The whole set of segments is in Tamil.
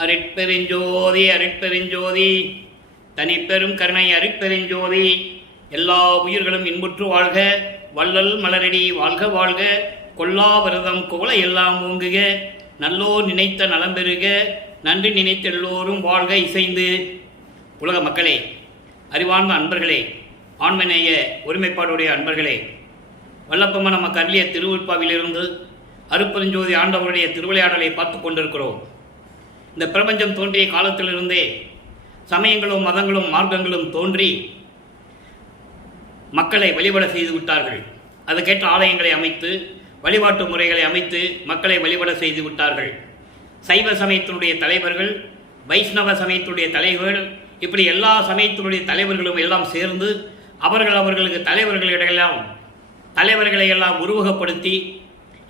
அருட்பெருஞ்சோதி அருட்பெருஞ்சோதி தனிப்பெரும் கருணை அருட்பெருஞ்சோதி. எல்லா உயிர்களும் இன்புற்று வாழ்க, வள்ளல் மலரடி வாழ்க வாழ்க, கொல்லா விரதம் குவளை எல்லாம் ஓங்குக, நல்லோர் நினைத்த நலம் பெறுக, நன்றி நினைத்த எல்லோரும் வாழ்க இசைந்து. உலக மக்களே, அறிவார்ந்த அன்பர்களே, ஆண்மநேய ஒருமைப்பாடுடைய அன்பர்களே, வல்லப்பம்ம நமக்கு அருளிய திருவுற்பாவிலிருந்து அருட்பெருஞ்சோதி ஆண்டவருடைய திருவிளையாடலை பார்த்து கொண்டிருக்கிறோம். இந்த பிரபஞ்சம் தோன்றிய காலத்திலிருந்தே சமயங்களும் மதங்களும் மார்க்கங்களும் தோன்றி மக்களை வழிபட செய்து விட்டார்கள். அதுக்கேற்ற ஆலயங்களை அமைத்து வழிபாட்டு முறைகளை அமைத்து மக்களை வழிபட செய்து விட்டார்கள். சைவ சமயத்தினுடைய தலைவர்கள், வைஷ்ணவ சமயத்தினுடைய தலைவர்கள், இப்படி எல்லா சமயத்தினுடைய தலைவர்களும் எல்லாம் சேர்ந்து அவர்களுக்கு தலைவர்களை எல்லாம் உருவகப்படுத்தி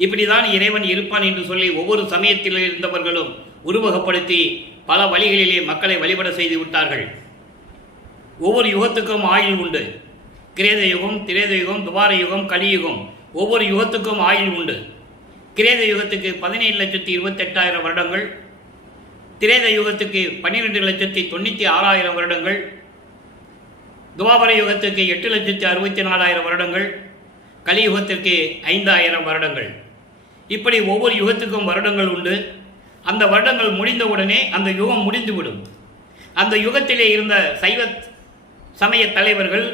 இப்படிதான் இறைவன் இருப்பான் என்று சொல்லி ஒவ்வொரு சமயத்தில் இருந்தவர்களும் உருவகப்படுத்தி பல வழிகளிலே மக்களை வழிபட செய்து விட்டார்கள். ஒவ்வொரு யுகத்துக்கும் ஆயுள் உண்டு. கிரேத யுகம், திரேத யுகம், துவார யுகம், கலியுகம், ஒவ்வொரு யுகத்துக்கும் ஆயுள் உண்டு. கிரேத யுகத்துக்கு 17,28,000 வருடங்கள், திரேத யுகத்துக்கு 12,96,000 வருடங்கள், துவாபர யுகத்துக்கு 8,64,000 வருடங்கள், கலியுகத்திற்கு 5,000 வருடங்கள். இப்படி ஒவ்வொரு யுகத்துக்கும் வருடங்கள் உண்டு. அந்த வருடங்கள் முடிந்தவுடனே அந்த யுகம் முடிந்துவிடும். அந்த யுகத்திலே இருந்த சைவ சமய தலைவர்கள்,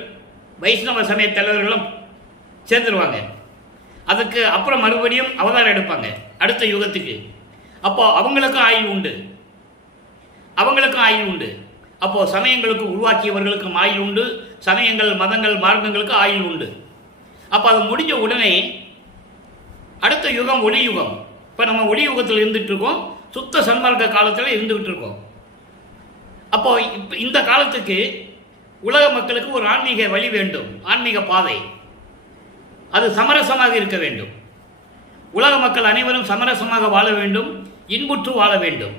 வைஷ்ணவ சமய தலைவர்களும் சேர்ந்துருவாங்க. அதுக்கு அப்புறம் மறுபடியும் அவதாரம் எடுப்பாங்க அடுத்த யுகத்துக்கு. அப்போ அவங்களுக்கும் ஆயுள் உண்டு. அப்போ சமயங்களுக்கு உருவாக்கியவர்களுக்கும் ஆயுள் உண்டு. சமயங்கள், மதங்கள், மார்க்கங்களுக்கு ஆயுள் உண்டு. அப்போ அது முடிஞ்ச உடனே அடுத்த யுகம் ஒளி யுகம். இப்போ நம்ம ஒளி யுகத்தில் இருந்துட்டு இருக்கோம், சுத்த சன்மார்க்க காலத்தில் இருந்துகிட்டு இருக்கோம். அப்போ இந்த காலத்துக்கு உலக மக்களுக்கு ஒரு ஆன்மீக வழி வேண்டும், ஆன்மீக பாதை. அது சமரசமாக இருக்க வேண்டும். உலக மக்கள் அனைவரும் சமரசமாக வாழ வேண்டும், இன்புற்று வாழ வேண்டும்.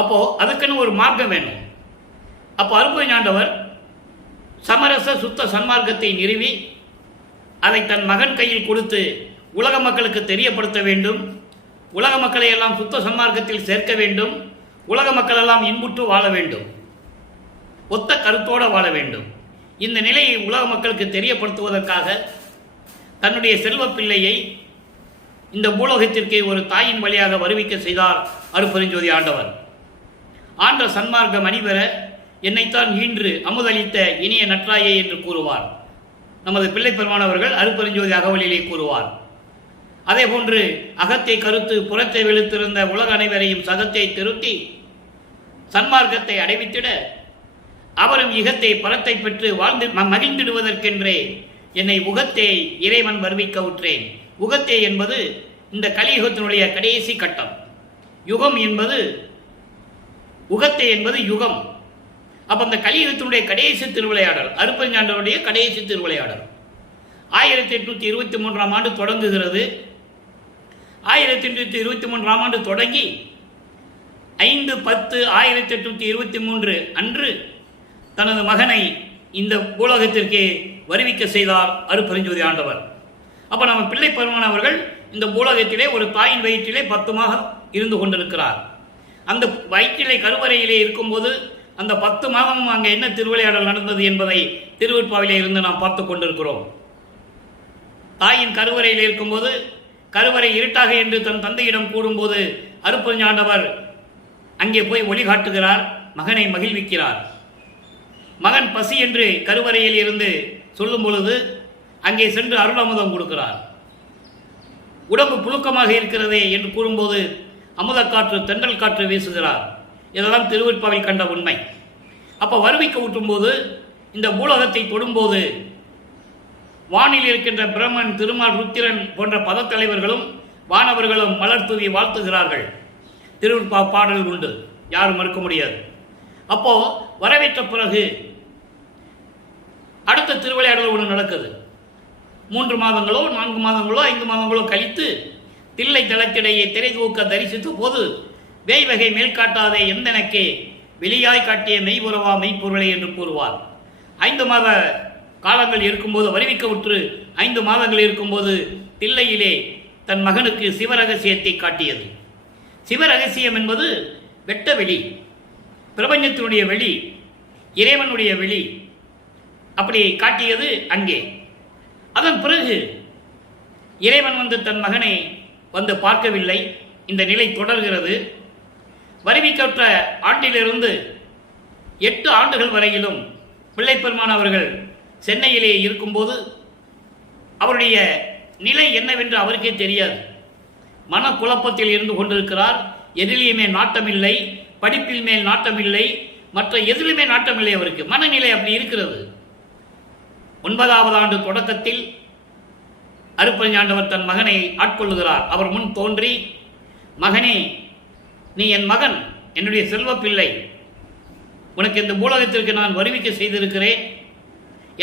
அப்போ அதுக்குன்னு ஒரு மார்க்கம் வேணும். அப்போ அருட்பெருஞ்சாண்டவர் சமரச சுத்த சன்மார்க்கத்தை நிறுவி அதை தன் மகன் கையில் கொடுத்து உலக மக்களுக்கு தெரியப்படுத்த வேண்டும். உலக மக்களை எல்லாம் சுத்த சன்மார்க்கத்தில் சேர்க்க வேண்டும். உலக மக்கள் எல்லாம் இன்புற்று வாழ வேண்டும், ஒத்த கருத்தோடு வாழ வேண்டும். இந்த நிலையை உலக மக்களுக்கு தெரியப்படுத்துவதற்காக தன்னுடைய செல்வ பிள்ளையை இந்த பூலோகத்திற்கு ஒரு தாயின் வழியாக வருவிக்க செய்தார் அருட்பெருஞ்சோதி ஆண்டவர். ஆண்ட சன்மார்க்கம் அணிபெற என்னைத்தான் ஈன்று அமுதளித்த இனிய நற்றாயே என்று கூறுவார் நமது பிள்ளை பெருமானவர்கள் அருட்பெருஞ்சோதி அகவலிலே கூறுவார். அதே போன்று அகத்தை கருத்து புறத்தை வெளுத்திருந்த உலக அனைவரையும் சகத்தை திருத்தி சன்மார்க்கத்தை அடைவித்திட அவரும் இகத்தை பரத்தை பெற்று வாழ்ந்து மகிழ்ந்திடுவதற்கென்றே என்னை உகத்தே இறைவன் வருவிக்க உற்றேன். உகத்தே என்பது இந்த கலியுகத்தினுடைய கடைசி கட்டம். யுகம் என்பது, உகத்தே என்பது யுகம். அப்ப இந்த கலியுகத்தினுடைய கடைசி திருவிளையாடல், அருட்பெருஞ்சாண்டவருடைய கடைசி திருவிளையாடல் 1823 ஆண்டு தொடங்குகிறது. 1823 ஆண்டு தொடங்கி 5/10/1823 அன்று தனது மகனை இந்த பூலோகத்திற்கு வருவிக்க செய்தார் அருட்பெருஞ்சோதி ஆண்டவர். அப்போ நம்ம பிள்ளை பெருமானவர்கள் இந்த பூலோகத்திலே ஒரு தாயின் வயிற்றிலே 10 மாதம் இருந்து கொண்டிருக்கிறார். அந்த வயிற்றிலே கருவறையிலே இருக்கும்போது அந்த 10 மாதமும் அங்கே என்ன திருவிளையாடல் நடந்தது என்பதை திருவெற்பாவிலே இருந்து நாம் பார்த்து கொண்டிருக்கிறோம். தாயின் கருவறையில் இருக்கும்போது கருவறை இருட்டாக என்று தன் தந்தையிடம் கூறும்போது அருட்பெருஞ்சாண்டவர் அங்கே போய் ஒளி காட்டுகிறார், மகனை மகிழ்விக்கிறார். மகன் பசி என்று கருவறையில் இருந்து சொல்லும் பொழுது அங்கே சென்று அருளமுதம் கொடுக்கிறார். உடம்பு புழுக்கமாக இருக்கிறதே என்று கூறும்போது அமுதக்காற்று, தென்றல் காற்று வீசுகிறார். இதெல்லாம் திருவெற்பாவில் கண்ட உண்மை. அப்போ வருவிக்க ஊட்டும்போது இந்த பூலோகத்தை தொடும்போது வானில் இருக்கின்ற பிரம்மன், திருமால், ருத்திரன் போன்ற பதத்தலைவர்களும் வானவர்களும் மலர் தூவி வாழ்த்துகிறார்கள். திருவெற்பா பாடல் உண்டு, யாரும் மறுக்க முடியாது. அப்போ வரவேற்ற பிறகு அடுத்த திருவிளையாடல் ஒன்று நடக்குது. 3 மாதங்களோ 4 மாதங்களோ 5 மாதங்களோ கழித்து தில்லை தளத்திடையே திரை தூக்க தரிசித்த போது வேய்வகை மேல் காட்டாதே எந்தனக்கே வெளியாய் காட்டிய மெய்புறவா மெய்ப்பொருளை என்று கூறுவார். 5 மாத காலங்கள் இருக்கும்போது, வருவிக்க உற்று 5 மாதங்கள் இருக்கும்போது தில்லையிலே தன் மகனுக்கு சிவரகசியத்தை காட்டியது. சிவரகசியம் என்பது வெட்ட வெளி, பிரபஞ்சத்தினுடைய வெளி, இறைவனுடைய வெளி அப்படி காட்டியது அங்கே. அதன் பிறகு இறைவன் வந்து தன் மகனை வந்து பார்க்கவில்லை. இந்த நிலை தொடர்கிறது. வருவிக்கப்பட்ட ஆண்டிலிருந்து 8 ஆண்டுகள் வரையிலும் பிள்ளைப்பெருமான் அவர்கள் சென்னையிலே இருக்கும்போது அவருடைய நிலை என்னவென்று அவருக்கே தெரியாது. மனக்குழப்பத்தில் இருந்து கொண்டிருக்கிறார். எதிலையுமே நாட்டமில்லை, படிப்பில் மேல் நாட்டமில்லை, மற்ற எதிலுமே நாட்டமில்லை. அவருக்கு மனநிலை அப்படி இருக்கிறது. 9வது ஆண்டு தொடக்கத்தில் அருட்பெருஞ்ஞாண்டவர் தன் மகனை ஆட்கொள்ளுகிறார். அவர் முன் தோன்றி, மகனே, நீ என் மகன், என்னுடைய செல்வ பிள்ளை, உனக்கு இந்த பூலகத்திற்கு நான் வருவிக்க செய்திருக்கிறேன்.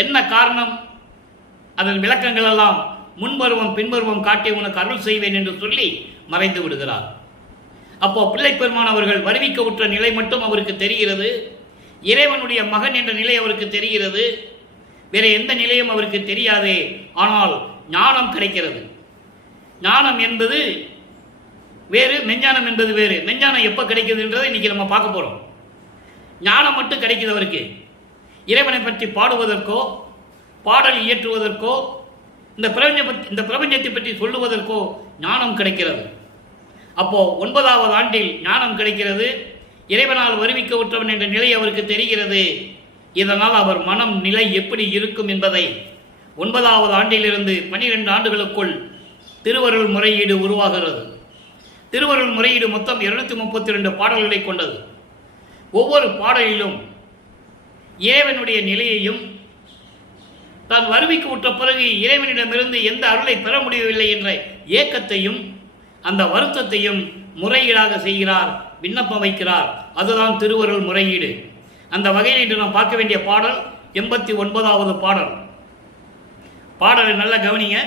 என்ன காரணம்? அதன் விளக்கங்கள் எல்லாம் முன்பருவம் பின்பருவம் காட்டி உனக்கு அருள் செய்வேன் என்று சொல்லி மறைந்து விடுகிறார். அப்போ பிள்ளை பெருமான் அவர்கள் வருவிக்க உற்ற நிலை மட்டும் அவருக்கு தெரிகிறது. இறைவனுடைய மகன் என்ற நிலை அவருக்கு தெரிகிறது. வேற எந்த நிலையும் அவருக்கு தெரியாதே. ஆனால் ஞானம் கிடைக்கிறது. ஞானம் என்பது வேறு, மெஞ்ஞானம் என்பது வேறு. மெஞ்ஞானம் எப்போ கிடைக்குதுன்றதை இன்னைக்கு நம்ம பார்க்க போறோம். ஞானம் மட்டும் கிடைக்குது அவருக்கு. இறைவனை பற்றி பாடுவதற்கோ, பாடல் இயற்றுவதற்கோ, இந்த பிரபஞ்சத்தை பற்றி சொல்லுவதற்கோ ஞானம் கிடைக்கிறது. அப்போ 9வது ஆண்டில் ஞானம் கிடைக்கிறது. இறைவனால் வருவிக்க உற்றவன் என்ற நிலை அவருக்கு தெரிகிறது. இதனால் அவர் மனம் நிலை எப்படி இருக்கும் என்பதை 9வது ஆண்டிலிருந்து 12 ஆண்டுகளுக்குள் திருவருள் முறையீடு உருவாகிறது. திருவருள் முறையீடு மொத்தம் 232 பாடல்களை கொண்டது. ஒவ்வொரு பாடலிலும் இறைவனுடைய நிலையையும், தான் வருவிக்கு உற்ற பிறகு இறைவனிடமிருந்து எந்த அருளை பெற முடியவில்லை என்ற ஏக்கத்தையும் அந்த வருத்தத்தையும் முறையீடாக செய்கிறார், விண்ணப்பம் வைக்கிறார். அதுதான் திருவருள் முறையீடு. அந்த வகையில் இன்று நாம் பார்க்க வேண்டிய பாடல் 89வது பாடல். பாடலை நல்ல கவனிங்க.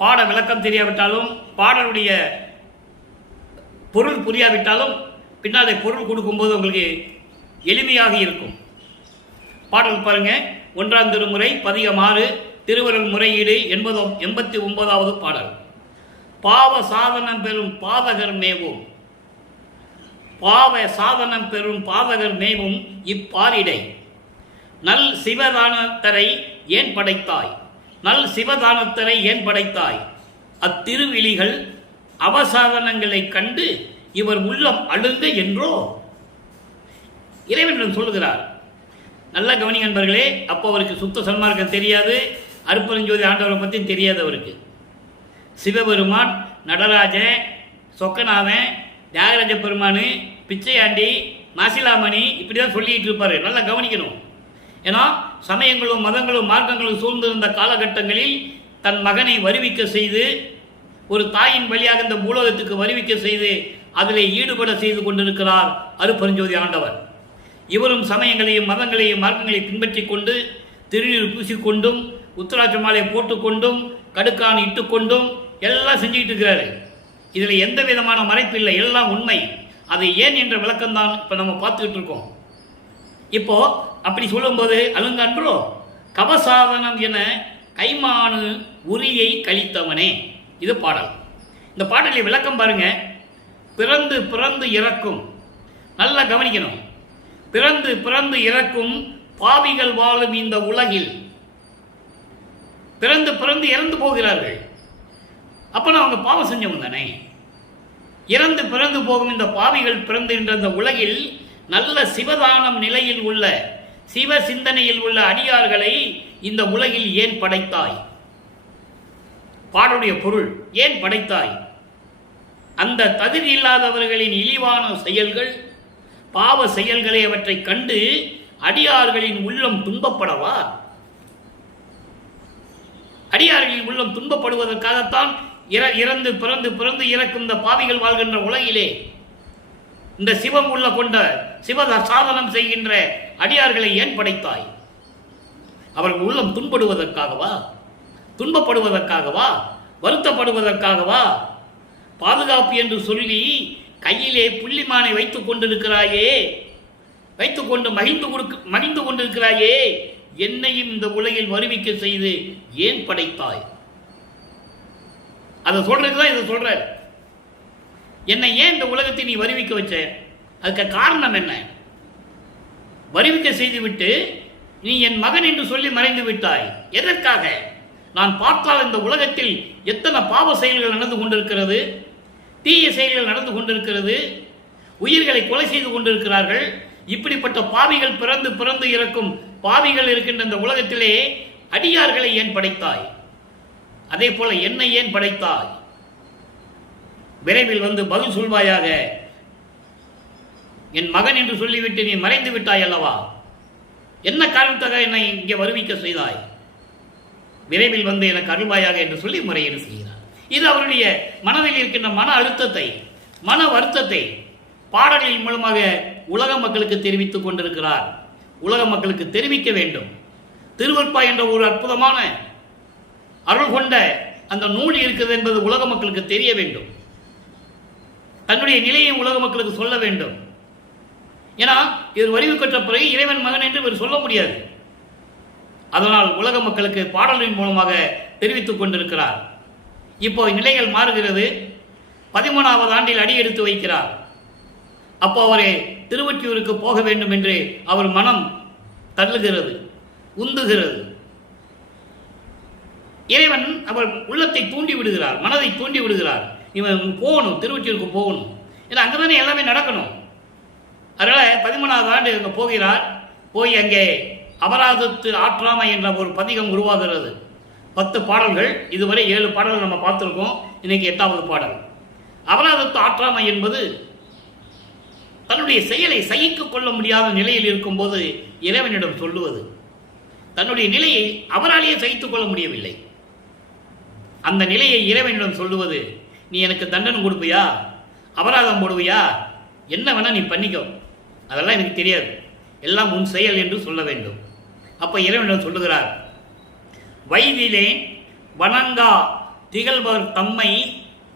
பாட விளக்கம் தெரியாவிட்டாலும், பாடலுடைய பொருள் புரியாவிட்டாலும் பின்னாலே பொருள் கொடுக்கும்போது உங்களுக்கு எளிமையாக இருக்கும். பாடல் பாருங்க. 1ஆம் திருமுறை பதிகம் 6 திருவருள் முறையீடு 89வது பாடல். பாவ சாதனம் பெறும் பாதகர் மேவும், பாவ சாதனம் பெறும் பாதகர் மேவும் இப்பாரிடை நல் சிவதானத்தரை ஏன் படைத்தாய், நல் சிவதானத்தரை ஏன் படைத்தாய், அத்திருவிழிகள் அவசாதனங்களை கண்டு இவர் உள்ளம் அழுங்க என்றோ இறைவனிடம் சொல்லுகிறார். நல்ல கவனி நண்பர்களே. அப்போ அவருக்கு சுத்த சன்மார்க்கம் தெரியாது, அருட்பெருஞ்சோதி ஆண்டவரை பற்றி தெரியாது அவருக்கு. சிவபெருமான், நடராஜன், சொக்கநாதன், தியாகராஜ பெருமான், பிச்சையாண்டி, மாசிலாமணி இப்படி தான் சொல்லிட்டு இருப்பார். நல்லா கவனிக்கணும். ஏன்னா சமயங்களும் மதங்களும் மார்க்கங்களும் சூழ்ந்திருந்த காலகட்டங்களில் தன் மகனை வருவிக்க செய்து, ஒரு தாயின் வழியாக இந்த பூலோகத்துக்கு வருவிக்க செய்து அதில் ஈடுபட செய்து கொண்டிருக்கிறார் அருட்பெருஞ்சோதி ஆண்டவர். இவரும் சமயங்களையும் மதங்களையும் மார்க்கங்களையும் பின்பற்றி கொண்டு, திருநீர் பூசிக்கொண்டும், உத்தராட்ச மாலை போட்டுக்கொண்டும், கடுக்கான் இட்டுக்கொண்டும் எல்லாம் செஞ்சுக்கிட்டு இருக்கிறாரு. இதில் எந்த விதமான மறைப்பு இல்லை, எல்லாம் உண்மை. அது ஏன் என்ற விளக்கம்தான் இப்போ நம்ம பார்த்துக்கிட்டு இருக்கோம். இப்போ அப்படி சொல்லும்போது அலுங்கன்றோ கவசாதனம் என கைமானு உரியை கழித்தவனே. இது பாடல். இந்த பாடலில் விளக்கம் பாருங்க. பிறந்து பிறந்து இறக்கும், நல்லா கவனிக்கணும். பிறந்து பிறந்து இறக்கும் பாவிகள் வாழும் இந்த உலகில் பிறந்து பிறந்து இறந்து போகிறார்கள். அப்ப அவங்க பாவம் செஞ்சவங்க தானே. இறந்து பிறந்து போகும் இந்த பாவிகள் பிறந்துகின்ற இந்த உலகில் நல்ல சிவதானம் நிலையில் உள்ள, சிவ சிந்தனையில் உள்ள அடியார்களை இந்த உலகில் ஏன் படைத்தாய்? பாடலுடைய பொருள், ஏன் படைத்தாய்? அந்த தகுதி இல்லாதவர்களின் இழிவான செயல்கள், பாவ செயல்களை அவற்றை கண்டு அடியார்களின் உள்ளம் துன்பப்படவா? அடியார்களின் உள்ளம் துன்பப்படுவதற்காகத்தான் இறந்து பிறந்து பிறந்து இறக்கும் இந்த பாவிகள் வாழ்கின்ற உலகிலே இந்த சிவம் உள்ள கொண்ட சிவ சாதனம் செய்கின்ற அடியார்களை ஏன் படைத்தாய்? அவர்கள் உள்ளம் துன்படுவதற்காகவா? துன்பப்படுவதற்காகவா? வருத்தப்படுவதற்காகவா? பாதுகாப்பு என்று சொல்லி கையிலே புள்ளிமானை வைத்துக் கொண்டிருக்கிறாயே, வைத்துக்கொண்டு மகிழ்ந்து கொண்டிருக்கிறாயே, என்னையும் இந்த உலகில் வருவிக்க செய்து ஏன் படைத்தாய்? அதை சொல்றதுதான் இதை சொல்ற. என்னை ஏன் இந்த உலகத்தை நீ வருவிக்க வச்ச? அதுக்கு காரணம் என்ன? வருவிக்க செய்துவிட்டு நீ என் மகன் என்று சொல்லி மறைந்து விட்டாய். எதற்காக? நான் பார்த்தால் இந்த உலகத்தில் எத்தனை பாவ செயல்கள் நடந்து கொண்டிருக்கிறது, தீய செயல்கள் நடந்து கொண்டிருக்கிறது, உயிர்களை கொலை செய்து கொண்டிருக்கிறார்கள். இப்படிப்பட்ட பாவிகள் பிறந்து பிறந்து இறக்கும் பாவிகள் இருக்கின்ற இந்த உலகத்திலே அடியார்களை ஏன் படைத்தாய்? அதே போல என்னை ஏன் படைத்தாய்? விரைவில் வந்து பதில் சொல்வாயாக. என் மகன் என்று சொல்லிவிட்டு நீ மறைந்து விட்டாய் அல்லவா? என்ன காரணத்தாக என்னை இங்கே வருவிக்க செய்தாய்? விரைவில் வந்து எனக்கு அருள்வாயாக என்று சொல்லி முறையீடு செய்கிறார். இது அவருடைய மனதில் இருக்கின்ற மன அழுத்தத்தை, மன வருத்தத்தை பாடல்களின் மூலமாக உலக மக்களுக்கு தெரிவித்துக் கொண்டிருக்கிறார். உலக மக்களுக்கு தெரிவிக்க வேண்டும். திருவருட்பா என்ற ஒரு அற்புதமான அருள் கொண்ட அந்த நூல் இருக்குது என்பது உலக மக்களுக்கு தெரிய வேண்டும். தன்னுடைய நிலையை உலக மக்களுக்கு சொல்ல வேண்டும். ஏன்னா இவர் வரிவு பெற்ற பிறகு இறைவன் மகன் என்று இவர் சொல்ல முடியாது. அதனால் உலக மக்களுக்கு பாடலின் மூலமாக தெரிவித்துக் கொண்டிருக்கிறார். இப்போ நிலைகள் மாறுகிறது. 13வது ஆண்டில் அடி எடுத்து வைக்கிறார். அப்போ அவரை திருவொற்றியூருக்கு போக வேண்டும் என்று அவர் மனம் தள்ளுகிறது, உந்துகிறது. இறைவன் அவர் உள்ளத்தை தூண்டி விடுகிறார், மனதை தூண்டி விடுகிறார். இவன் போகணும், திருவொற்றியூருக்கு போகணும். ஏன்னா அங்கதானே எல்லாமே நடக்கணும். அதனால 13வது ஆண்டு அங்கே போகிறார். போய் அங்கே அபராதத்து ஆற்றாமை என்ற ஒரு பதிகம் உருவாகிறது. 10 பாடல்கள், இதுவரை 7 பாடல்கள் நம்ம பார்த்துருக்கோம். இன்னைக்கு 8வது பாடல். அபராதத்து ஆற்றாமை என்பது தன்னுடைய செயலை சகித்துக் கொள்ள முடியாத நிலையில் இருக்கும்போது இறைவனிடம் சொல்லுவது. தன்னுடைய நிலையை அவராலேயே சகித்துக் கொள்ள முடியவில்லை. அந்த நிலையை இறைவனிடம் சொல்லுவது. நீ எனக்கு தண்டனை கொடுப்பியா, அபராதம் போடுவியா, என்ன வேணா நீ பண்ணிக்கோ, அதெல்லாம் எனக்கு தெரியாது, எல்லாம் உன் செயல் என்று சொல்ல வேண்டும். அப்ப இறைவனிடம் சொல்லுகிறார், வைதிலேன் வணங்கா திகழ்வர் தம்மை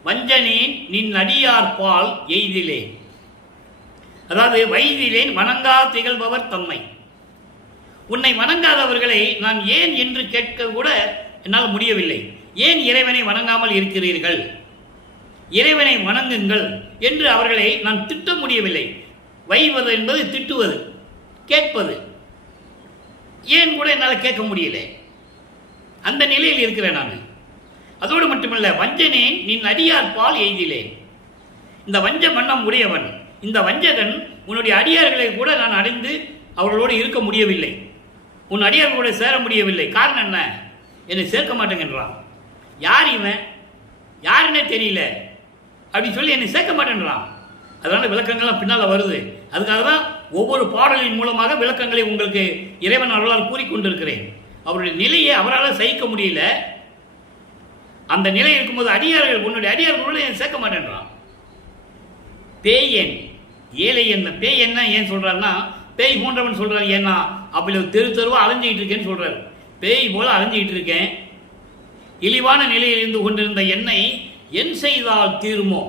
வஞ்சனேன் நின் அடியார்பால் எய்திலேன். அதாவது வைதிலேன் வணங்கா திகழ்பவர் தம்மை, உன்னை வணங்காதவர்களை நான் ஏன் என்று கேட்க கூட என்னால் முடியவில்லை. ஏன் இறைவனை வணங்காமல் இருக்கிறீர்கள், இறைவனை வணங்குங்கள் என்று அவர்களை நான் திட்ட முடியவில்லை. வைவது என்பது திட்டுவது, கேட்பது. ஏன் கூட என்னால் கேட்க முடியல. அந்த நிலையில் இருக்கிறேன் நான். அதோடு மட்டுமல்ல, வஞ்சனேன் நின் அடியார் பால் எய்திலேன். இந்த வஞ்ச மன்னம் உடையவன், இந்த வஞ்சகன் உன்னுடைய அடியார்களை கூட நான் அடைந்து அவர்களோடு இருக்க முடியவில்லை, உன் அடியார்களோடு சேர முடியவில்லை. காரணம் என்ன? என்னை சேர்க்க மாட்டேங்கிறான். யார் இவன், யாருன்னே தெரியல அப்படின்னு சொல்லி என்னை சேர்க்க மாட்டேன்றான். அதனால விளக்கங்கள்லாம் பின்னால் வருது. அதுக்காக தான் ஒவ்வொரு பாடலின் மூலமாக விளக்கங்களை உங்களுக்கு இறைவன் அருளால் கூறிக்கொண்டிருக்கிறேன். அவருடைய நிலையை அவரால் சகிக்க முடியல. அந்த நிலை இருக்கும்போது அடியார்கள், உன்னுடைய அடியார்களோடு என்னை சேர்க்க மாட்டேன்றான். பேய் என் ஏழை என்ன, பேய் என்ன ஏன் சொல்றாருன்னா, பேய் போன்றவன் சொல்றாரு. ஏன்னா அப்படி தெரு தெருவா அலைஞ்சிக்கிட்டு இருக்கேன்னு சொல்றாரு. பேய் போல அலைஞ்சிக்கிட்டு இருக்கேன். இழிவான நிலையில் இருந்து கொண்டிருந்த என்னை என் செய்தால் தீருமோ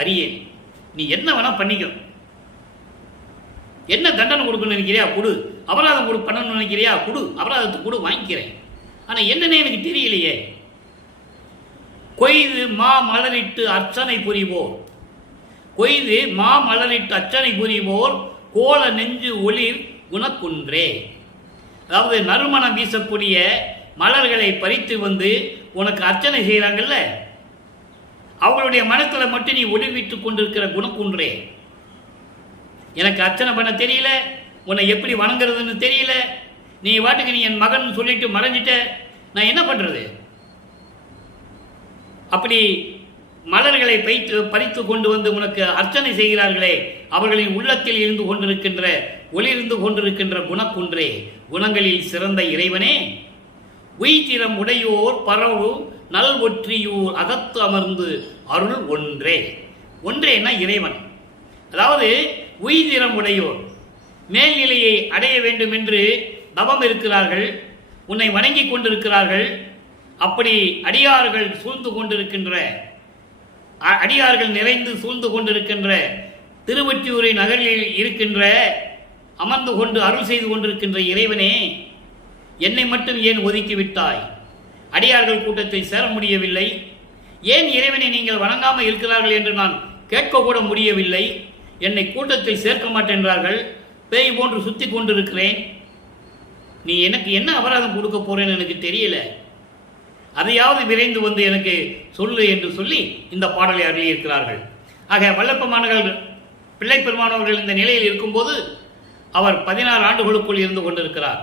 அறியேன். நீ என்ன வேணா பண்ணிக்க, என்ன தண்டனை கொடுக்கணும்னு நினைக்கிறியா கொடு, அபராதம் கொடு பண்ணணும்னு நினைக்கிறியா கொடு, அபராதத்தை கொடு வாங்கிக்கிறேன். ஆனா என்னன்னே எனக்கு தெரியலையே. கொய்து மா மலரிட்டு அர்ச்சனை புரிவோர், கொய்து மா மலரிட்டு அர்ச்சனை புரிவோர் கோல நெஞ்சு ஒளிர் குணக்குன்றே. அதாவது நறுமணம் வீசக்கூடிய மலர்களை பறித்து வந்து உனக்கு அர்ச்சனை செய்கிறாங்கல்ல, அவங்களுடைய மனத்தில் மட்டும் நீ ஒளிவிட்டுக் கொண்டிருக்கிற குணக்குன்றே. எனக்கு அர்ச்சனை பண்ண தெரியல, உன்னை எப்படி வணங்குறதுன்னு தெரியல, நீ வாட்டுக்கு நீ என் மகன் சொல்லிட்டு மறைஞ்சிட்ட, நான் என்ன பண்றது? அப்படி மலர்களை பறித்து கொண்டு வந்து உனக்கு அர்ச்சனை செய்கிறார்களே, அவர்களின் உள்ளத்தில் இருந்து கொண்டிருக்கின்ற ஒளிர்ந்து கொண்டிருக்கின்ற குணக்குன்றே, குணங்களில் சிறந்த இறைவனே, உய்திரம் உடையோர் பரவு நல் ஒற்றியூர் அகத்து அமர்ந்து அருள் ஒன்றே. ஒன்றேனா இறைவன். அதாவது உய்திரம் உடையோர் மேல்நிலையை அடைய வேண்டும் என்று தவம் இருக்கிறார்கள், உன்னை வணங்கி கொண்டிருக்கிறார்கள். அப்படி அடியார்கள் சூழ்ந்து கொண்டிருக்கின்ற, அடியார்கள் நிறைந்து சூழ்ந்து கொண்டிருக்கின்ற திருவொற்றியூரை நகரில் இருக்கின்ற, அமர்ந்து கொண்டு அருள் செய்து கொண்டிருக்கின்ற இறைவனே, என்னை மட்டும் ஏன் ஒதுக்கிவிட்டாய்? அடியார்கள் கூட்டத்தை சேர முடியவில்லை. ஏன் இறைவனை நீங்கள் வணங்காமல் இருக்கிறார்கள் என்று நான் கேட்க கூட முடியவில்லை. என்னை கூட்டத்தில் சேர்க்க மாட்டேன்றார்கள், பேய் போன்று சுற்றி கொண்டிருக்கிறேன், நீ எனக்கு என்ன அபராதம் கொடுக்க போறேன்னு எனக்கு தெரியல, அதையாவது விரைந்து வந்து எனக்கு சொல்லு என்று சொல்லி இந்த பாடலை அருளியிருக்கிறார்கள். ஆக வல்லப்பெருமானர்கள் பிள்ளை பெருமானவர்கள் இந்த நிலையில் இருக்கும்போது அவர் 16 ஆண்டுகளுக்குள் இருந்து கொண்டிருக்கிறார்.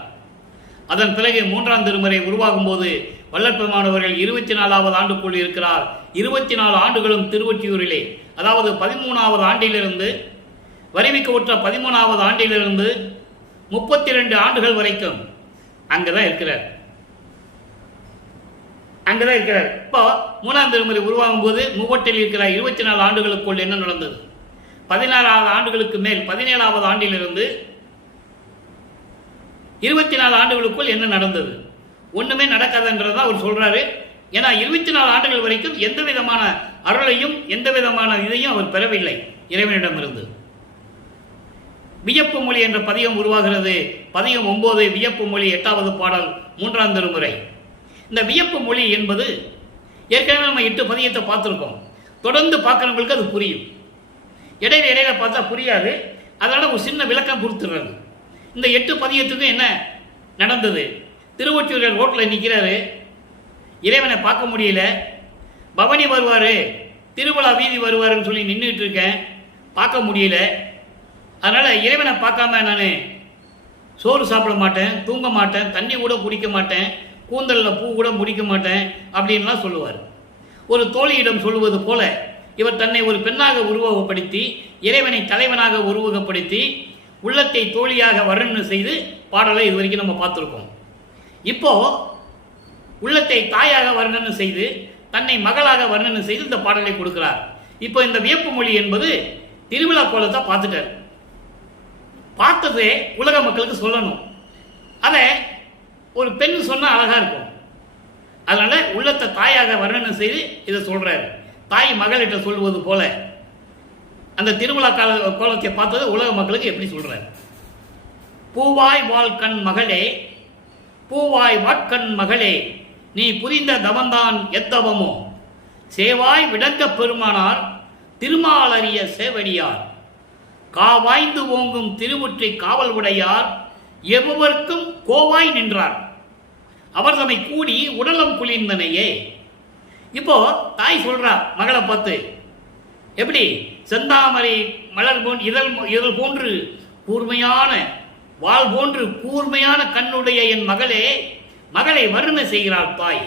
அதன் பிறகு 3ஆம் திருமுறை உருவாகும் போது வல்லப்பெருமானவர்கள் 24வது ஆண்டுக்குள் இருக்கிறார். 24 ஆண்டுகளும் திருவொற்றியூரிலே, அதாவது 13வது ஆண்டிலிருந்து வரிவிக்க உற்ற 13வது ஆண்டிலிருந்து 32 ஆண்டுகள் வரைக்கும் அங்கதான் இருக்கிறார். இப்போ 3ஆம் திருமுறை உருவாகும் போது மூவட்டில் இருக்கிற 24 ஆண்டுகளுக்குள் என்ன நடந்தது? 16வது ஆண்டுகளுக்கு மேல் 17வது ஆண்டிலிருந்து 24 ஆண்டுகளுக்குள் என்ன நடந்தது? ஒண்ணுமே நடக்காதுன்றதான் அவர் சொல்றாரு. ஏன்னா 24 ஆண்டுகள் வரைக்கும் எந்த விதமான அருளையும் எந்த விதமான இதையும் அவர் பெறவில்லை இறைவனிடமிருந்து. வியப்பு மொழி என்ற பதிகம் உருவாகிறது. பதிகம் 9 வியப்பு மொழி 8வது பாடல் 3ஆம் திருமுறை. இந்த வியப்பு மொழி என்பது ஏற்கனவே நம்ம 8 பதிகத்தை பார்த்துருக்கோம். தொடர்ந்து பார்க்குறவங்களுக்கு அது புரியும். இடையில பார்த்தா புரியாது. அதனால ஒரு சின்ன விளக்கம் கொடுத்துடுறது. இந்த 8 பதிகத்துக்கும் என்ன நடந்தது? திருவொற்றியூர் ரோட்டில் நிற்கிறாரு, இறைவனை பார்க்க முடியல, பவனி வருவார், திருவிழா வீதி வருவாருன்னு சொல்லி நின்றுட்டு இருக்கேன், பார்க்க முடியல. அதனால் இறைவனை பார்க்காம நான் சோறு சாப்பிட மாட்டேன், தூங்க மாட்டேன், தண்ணி கூட குடிக்க மாட்டேன், கூந்தலில் பூ கூட முடிக்க மாட்டேன் அப்படின்லாம் சொல்லுவார். ஒரு தோழியிடம் சொல்லுவது போல இவர் தன்னை ஒரு பெண்ணாக உருவகப்படுத்தி இறைவனை தலைவனாக உருவகப்படுத்தி உள்ளத்தை தோழியாக வர்ணனை செய்து பாடலை இது வரைக்கும் நம்ம பார்த்துருக்கோம். இப்போ உள்ளத்தை தாயாக வர்ணனை செய்து தன்னை மகளாக வர்ணனை செய்து இந்த பாடலை கொடுக்கிறார். இப்போ இந்த வியப்பு மொழி என்பது திருவிழா கோலத்தை பார்த்துட்டார். பார்த்ததே உலக மக்களுக்கு சொல்லணும். அதை ஒரு பெண் சொன்னா அழகா இருக்கும். அதனால உள்ளத்தை தாயாக வர்ணனை செய்து இதை சொல்றாரு. தாய் மகளிட்ட சொல்வது போல அந்த திருவிழா கோலத்தை பார்த்தது உலக மக்களுக்கு எப்படி சொல்றாரு? பூவாய் வாழ்கண் மகளே, பூவாய் வாட்கண் மகளே, நீ புரிந்த தவந்தான் எத்தவமோ, சேவாய் விடக்க பெருமானார் திருமாலறிய சேவடியார், காவாய்ந்து ஓங்கும் திருமுற்றை காவல் உடையார் எவ்வருக்கும் கோவாய் நின்றார், அவர் தம்மை கூடி உடலம் குளிர்ந்தனையே. இப்போ தாய் சொல்றா மகளை பார்த்து, எப்படி செந்தாமரை மலர் இதழ் போன்று கூர்மையான வாள் போன்று கூர்மையான கண்ணுடைய என் மகளை வர்ணனை செய்கிறாள் தாய்.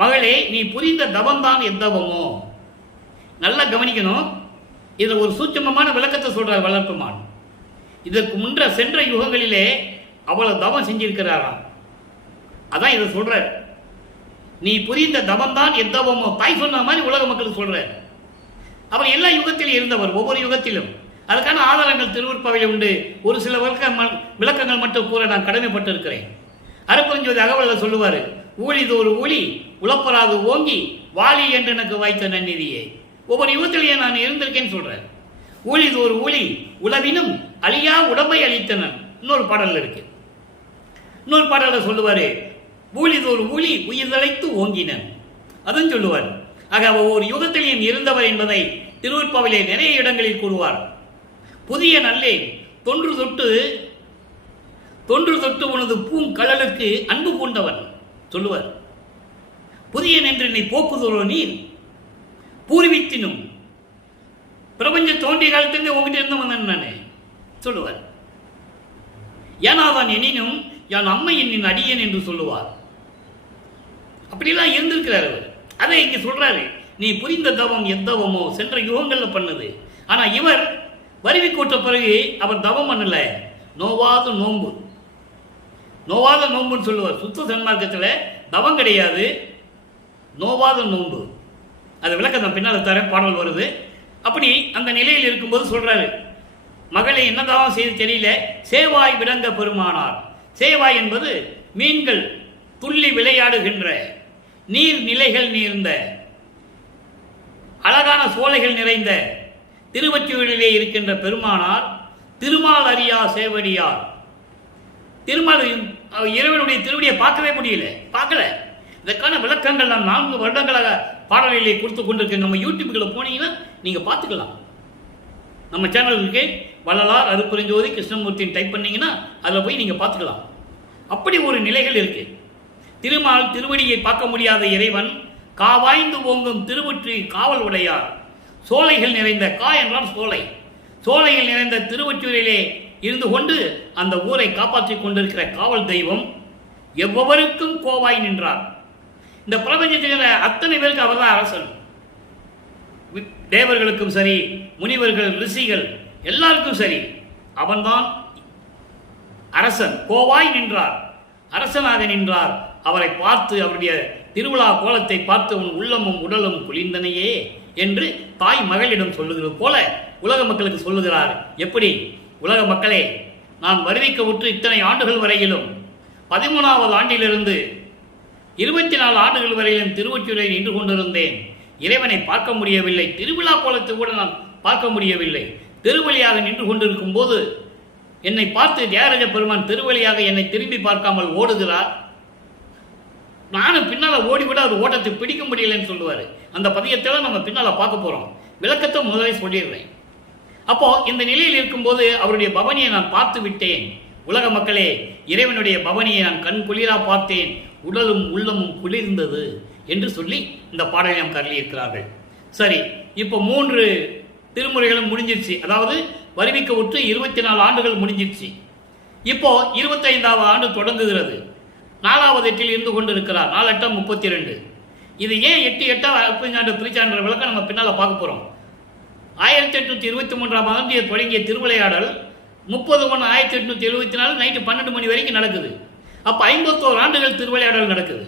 மகளே, நீ புரிந்த தவம்தான் எத்தவமோ. நல்லா கவனிக்கணும். இதுல ஒரு சூட்சமமான விளக்கத்தை சொல்றார் வளர்ப்புமான். இதற்கு சென்ற யுகங்களிலே அவ்வளவு தவம் செஞ்சிருக்கிறாராம். அதான் இதை சொல்ற. நீ புரிந்த தவம்தான் எத்தவமோ. தாய் சொன்ன மாதிரி உலக மக்களுக்கு சொல்ற. அவர் எல்லா யுகத்திலும் இருந்தவர், ஒவ்வொரு யுகத்திலும். அதுக்கான ஆதாரங்கள் திருவருட்பாவையில் உண்டு. ஒரு சில விளக்கங்கள் மட்டும் கூற நான் கடமைப்பட்டு இருக்கிறேன். அருப்பஞ்சோதி அகவல்ல சொல்லுவாரு, ஊழிதோறு ஊழி உழப்பராது ஓங்கி வாலி என்று எனக்கு வாய்த்த நன்னிதியே. ஒவ்வொரு யுகத்திலேயே நான் இருந்திருக்கேன்னு சொல்றேன். ஊழிதோறு ஊழி உளவினும் அழியா உடம்பை அளித்தனன். இன்னொரு பாடல்ல இருக்கு. இன்னொரு பாடல்ல சொல்லுவாரு, ஊழிதோறு ஊழி உயிர்தழைத்து ஓங்கினன். அதுவும் சொல்லுவார். ஆக ஒவ்வொரு யுகத்திலையும் இருந்தவர் என்பதை திருவருட்பாவிலே நிறைய இடங்களில் கூறுவார். புதிய நல்லே தொன்று தொட்டு உனது பூங்கடலுக்கு அன்பு பூண்டவன் சொல்லுவார். புதிய நின்று என்னை போக்குதோரோ நீர் பூர்வித்தினும் பிரபஞ்ச தோன்றிய காலத்திலிருந்து உங்ககிட்ட இருந்தவன் நானே சொல்லுவார். ஏனாவான் எனினும் யான் அம்மை என்னின் அடியன் என்று சொல்லுவார். அப்படிலாம் இருந்திருக்கிறார் அவர். அதை இங்க சொல்றாரு, நீ புரிந்த தவம் எத்தவமோ சென்ற யுகங்கள்ல பண்ணது. ஆனா இவர் வருவி கூட்ட பிறகு அவர் தவம் பண்ணல, நோவாத நோம்புன்னு சொல்லுவார். சுத்த சன்மார்க்கத்தில் தவம் கிடையாது, நோவாத நோம்பு. அது விளக்கம் பின்னால் தர பாடல் வருது. அப்படி அந்த நிலையில் இருக்கும்போது சொல்றாரு, மகளை என்ன தவம் செய்து தெரியல, சேவாய் விளங்க பெருமானார். சேவாய் என்பது மீன்கள் துள்ளி விளையாடுகின்ற நீர் நிலைகள் நீர்ந்த அழகான சோலைகள் நிறைந்த திருவொற்றியூரிலே இருக்கின்ற பெருமானார் திருமால் அறியா சேவடியார். திருமால் இறைவனுடைய திருவடியை பார்க்கவே முடியல, பார்க்கல. இதற்கான விளக்கங்கள் நான் 4 வருடங்களாக பாடலிலே கொடுத்து கொண்டிருக்கேன். நம்ம யூடியூப்ல போனீங்கன்னா நீங்க பார்த்துக்கலாம். நம்ம சேனலுக்கு வள்ளலார் அருட்பெருஞ்சோதி கிருஷ்ணமூர்த்தின்னு டைப் பண்ணீங்கன்னா அதில் போய் நீங்கள் பார்த்துக்கலாம். அப்படி ஒரு நிலைகள் இருக்கு. திருமால் திருவடியை பார்க்க முடியாத இறைவன் காவாய்ந்து ஓங்கும் திருவொற்றி காவல் உடையார். சோலைகள் நிறைந்த என்றால் சோலை, சோலைகள் நிறைந்த திருவொற்றியூரிலே இருந்து கொண்டு அந்த ஊரை காப்பாற்றிக் கொண்டிருக்கிற காவல் தெய்வம் எவ்வொருக்கும் கோவாய் நின்றார். இந்த பிரபஞ்சத்தில் அத்தனை பேருக்கு அவர் தான் அரசன். தேவர்களுக்கும் சரி, முனிவர்கள், ரிஷிகள் எல்லாருக்கும் சரி, அவன்தான் அரசன். கோவாய் நின்றார், அரசனாக நின்றார். அவரை பார்த்து, அவருடைய திருவிழா கோலத்தை பார்த்து உன் உள்ளமும் உடலும் குளிர்ந்தனையே என்று தாய் மகளிடம் சொல்லுகிறது போல உலக மக்களுக்கு சொல்லுகிறார். எப்படி? உலக மக்களே, நான் வருவிக்க உற்று இத்தனை ஆண்டுகள் வரையிலும் 13வது ஆண்டிலிருந்து 24 ஆண்டுகள் வரையிலும் திருவொற்றியூரில் நின்று கொண்டிருந்தேன். இறைவனை பார்க்க முடியவில்லை. திருவிழா கோலத்தை கூட நான் பார்க்க முடியவில்லை. திருவழியாக நின்று கொண்டிருக்கும் போது என்னை பார்த்து தியாகராஜ பெருமான் திருவழியாக என்னை திரும்பி பார்க்காமல் ஓடுகிறார். நானும் பின்னால் ஓடிவிட அவர் ஓட்டத்தை பிடிக்க முடியலன்னு சொல்லுவார். அந்த பதியத்தில் நம்ம பின்னால் பார்க்க போகிறோம். விளக்கத்தை முதலே சொல்லிடுறேன். அப்போ இந்த நிலையில் இருக்கும்போது அவருடைய பவனியை நான் பார்த்து விட்டேன். உலக மக்களே, இறைவனுடைய பவனியை நான் கண் குளிரா பார்த்தேன். உடலும் உள்ளமும் குளிர்ந்தது என்று சொல்லி இந்த பாடலை நாம் கருளியிருக்கிறார்கள். சரி, இப்போ 3 திருமுறைகளும் முடிஞ்சிருச்சு. அதாவது வருவிக்க உற்று 24 ஆண்டுகள் முடிஞ்சிருச்சு. இப்போ 25வது ஆண்டு தொடங்குகிறது. 4வது எட்டில் இருந்து கொண்டிருக்கிறார். 4 8 32. இது ஏன் 8 8 45 பிரிச்சான்ற விளக்கம் நம்ம பின்னால் பார்க்க போகிறோம். 1823ஆம் ஆண்டு தொடங்கிய திருவிளையாடல் 30/1/1874 நைட்டு 12 மணி வரைக்கும் நடக்குது. அப்போ 51 ஆண்டுகள் திருவிளையாடல் நடக்குது.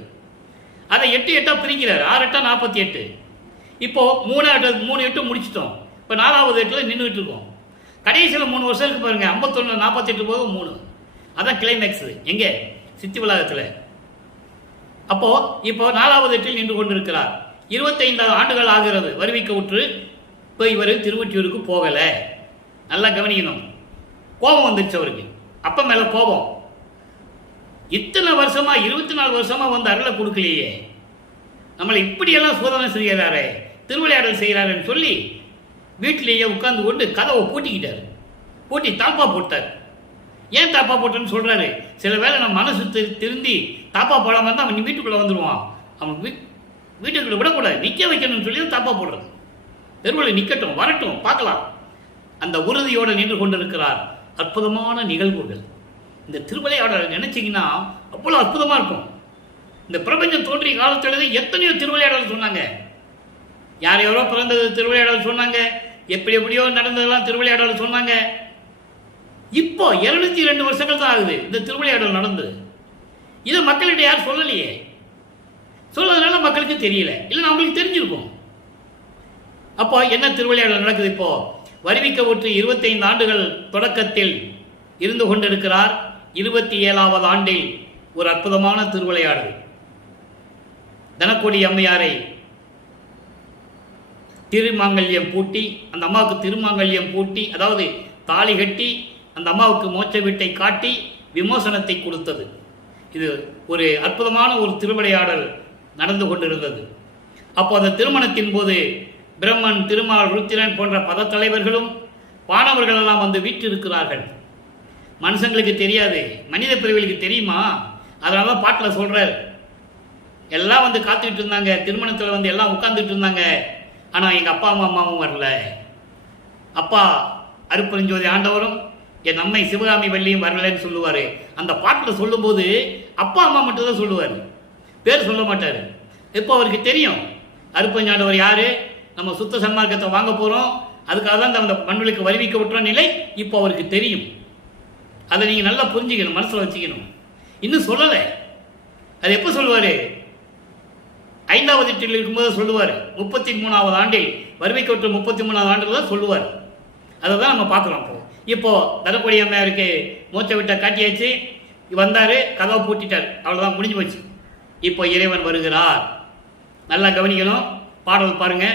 அதை 8 8 பிரிக்கிறார். 6 8 48. இப்போ 3 8 முடிச்சிட்டோம். இப்போ 4வது எட்டில் நின்றுட்டு இருக்கோம். கடைசியில் 3 வருஷம் இருக்கு பாருங்க. 51 48 போக 3. அதான் கிளைமேக்ஸ். எங்கே? சித்தி வளாகத்தில். அப்போ இப்போ 4வது எட்டில் நின்று கொண்டிருக்கிறார். 25 ஆண்டுகள் ஆகிறது வருவிக்க உற்று. இப்போ இவர் திருவொற்றியூருக்கு போகலை. நல்லா கவனிக்கணும். கோபம் வந்துருச்சு அவருக்கு. அப்ப மேல கோபம். இத்தனை வருஷமா 24 வருஷமா வந்து அருளை கொடுக்கலையே, நம்மளை இப்படியெல்லாம் சோதனை செய்கிறாரே, திருவிளையாடல் செய்கிறாருன்னு சொல்லி வீட்டிலேயே உட்கார்ந்து கொண்டு கதவை பூட்டிக்கிட்டாரு. பூட்டி தாப்பா போட்டார். ஏன் தாப்பா போட்டேன்னு சொல்றாரு. சில வேளை நம்ம மனசு திருந்தி தாப்பா போடாம இருந்தால் அவன் வீட்டுக்குள்ள வந்துடுவான். அவன் வீட்டுக்குள்ள விடக்கூடாது, நிற்க வைக்கணும்னு சொல்லி தாப்பா போடுறது. தெருவில் நிற்கட்டும், வரட்டும், பார்க்கலாம். அந்த உறுதியோடு நின்று கொண்டிருக்கிறார். அற்புதமான நிகழ்வுகள். இந்த திருவிளையாடலை நினைச்சிங்கன்னா அவ்வளோ அற்புதமாக இருக்கும். இந்த பிரபஞ்சம் தோன்றிய காலத்திலிருந்து எத்தனையோ திருவிளையாடல் சொன்னாங்க. யார் யாரோ பிறந்தது திருவிளையாடல் சொன்னாங்க. எப்படியோ நடந்ததெல்லாம் திருவிளையாடல் சொன்னாங்க. இப்போ 202 வருஷங்கள் தான் ஆகுது இந்த திருவிளையாடல் நடந்து. இதை மக்களிடையே யாரும் சொல்லலையே. சொல்லதுனால மக்களுக்கு தெரியல, இல்லைன்னா அவங்களுக்கு தெரிஞ்சிருக்கும். அப்போ என்ன திருவிளையாடல் நடக்குது? இப்போ வருவிக்க உற்று 25 ஆண்டுகள் தொடக்கத்தில் இருந்து கொண்டிருக்கிறார். 27வது ஆண்டில் ஒரு அற்புதமான திருவிளையாடல். தனக்கோடி அம்மையாரை திருமாங்கல்யம் பூட்டி, அந்த அம்மாவுக்கு திருமாங்கல்யம் பூட்டி, அதாவது தாலி கட்டி அந்த அம்மாவுக்கு மோட்ச வீட்டை காட்டி விமோசனத்தை கொடுத்தது. இது ஒரு அற்புதமான ஒரு திருவிளையாடல் நடந்து கொண்டிருந்தது. அப்போ அந்த திருமணத்தின் போது பிரம்மன், திருமால், ருத்திரன் போன்ற பதத்தலைவர்களும் வானவர்கள் எல்லாம் வந்து வீற்றிருக்கிறார்கள். மனுஷங்களுக்கு தெரியாது, மனித பிரிவுகளுக்கு தெரியுமா? அதனால தான் பாட்டில் சொல்றார். எல்லாம் வந்து காத்துக்கிட்டு இருந்தாங்க, திருமணத்தில் வந்து எல்லாம் உட்கார்ந்துட்டு இருந்தாங்க. ஆனால் எங்கள் அப்பா அம்மாவும் வரல. அப்பா அருட்பெருஞ்சோதி ஆண்டவரும் என் அம்மை சிவகாமி வள்ளியும் வரலன்னு சொல்லுவார். அந்த பாட்டில் சொல்லும்போது அப்பா அம்மா மட்டும் தான் சொல்லுவார், பேர் சொல்ல மாட்டார். இப்போ அவருக்கு தெரியும் அருட்பெருஞ்சாண்டவர் யாரு, நம்ம சுத்த சன்மார்க்கத்தை வாங்க போகிறோம், அதுக்காக தான் அந்த மண்ணுக்கு வருவிக்க விட்டுற நிலை இப்போ அவருக்கு தெரியும். அதை நீங்கள் நல்லா புரிஞ்சுக்கணும், மனசில் வச்சுக்கணும். இன்னும் சொல்லலை. அது எப்போ சொல்லுவார்? 5வது எட்டில் இருக்கும்போது சொல்லுவார். 33வது ஆண்டில் வருவிக்க விட்டு 33வது ஆண்டில் தான் சொல்லுவார். அதை தான் நம்ம பார்க்குறோம். இப்போ தனக்கோடி அம்மையாருக்கு மூச்சை விட்ட காட்டியாச்சு, வந்தார், கதவை பூட்டிட்டார், அவ்வளோதான், முடிஞ்சு போச்சு. இப்போ இறைவன் வருகிறார். நல்லா கவனிக்கணும். பாடல் பாருங்க.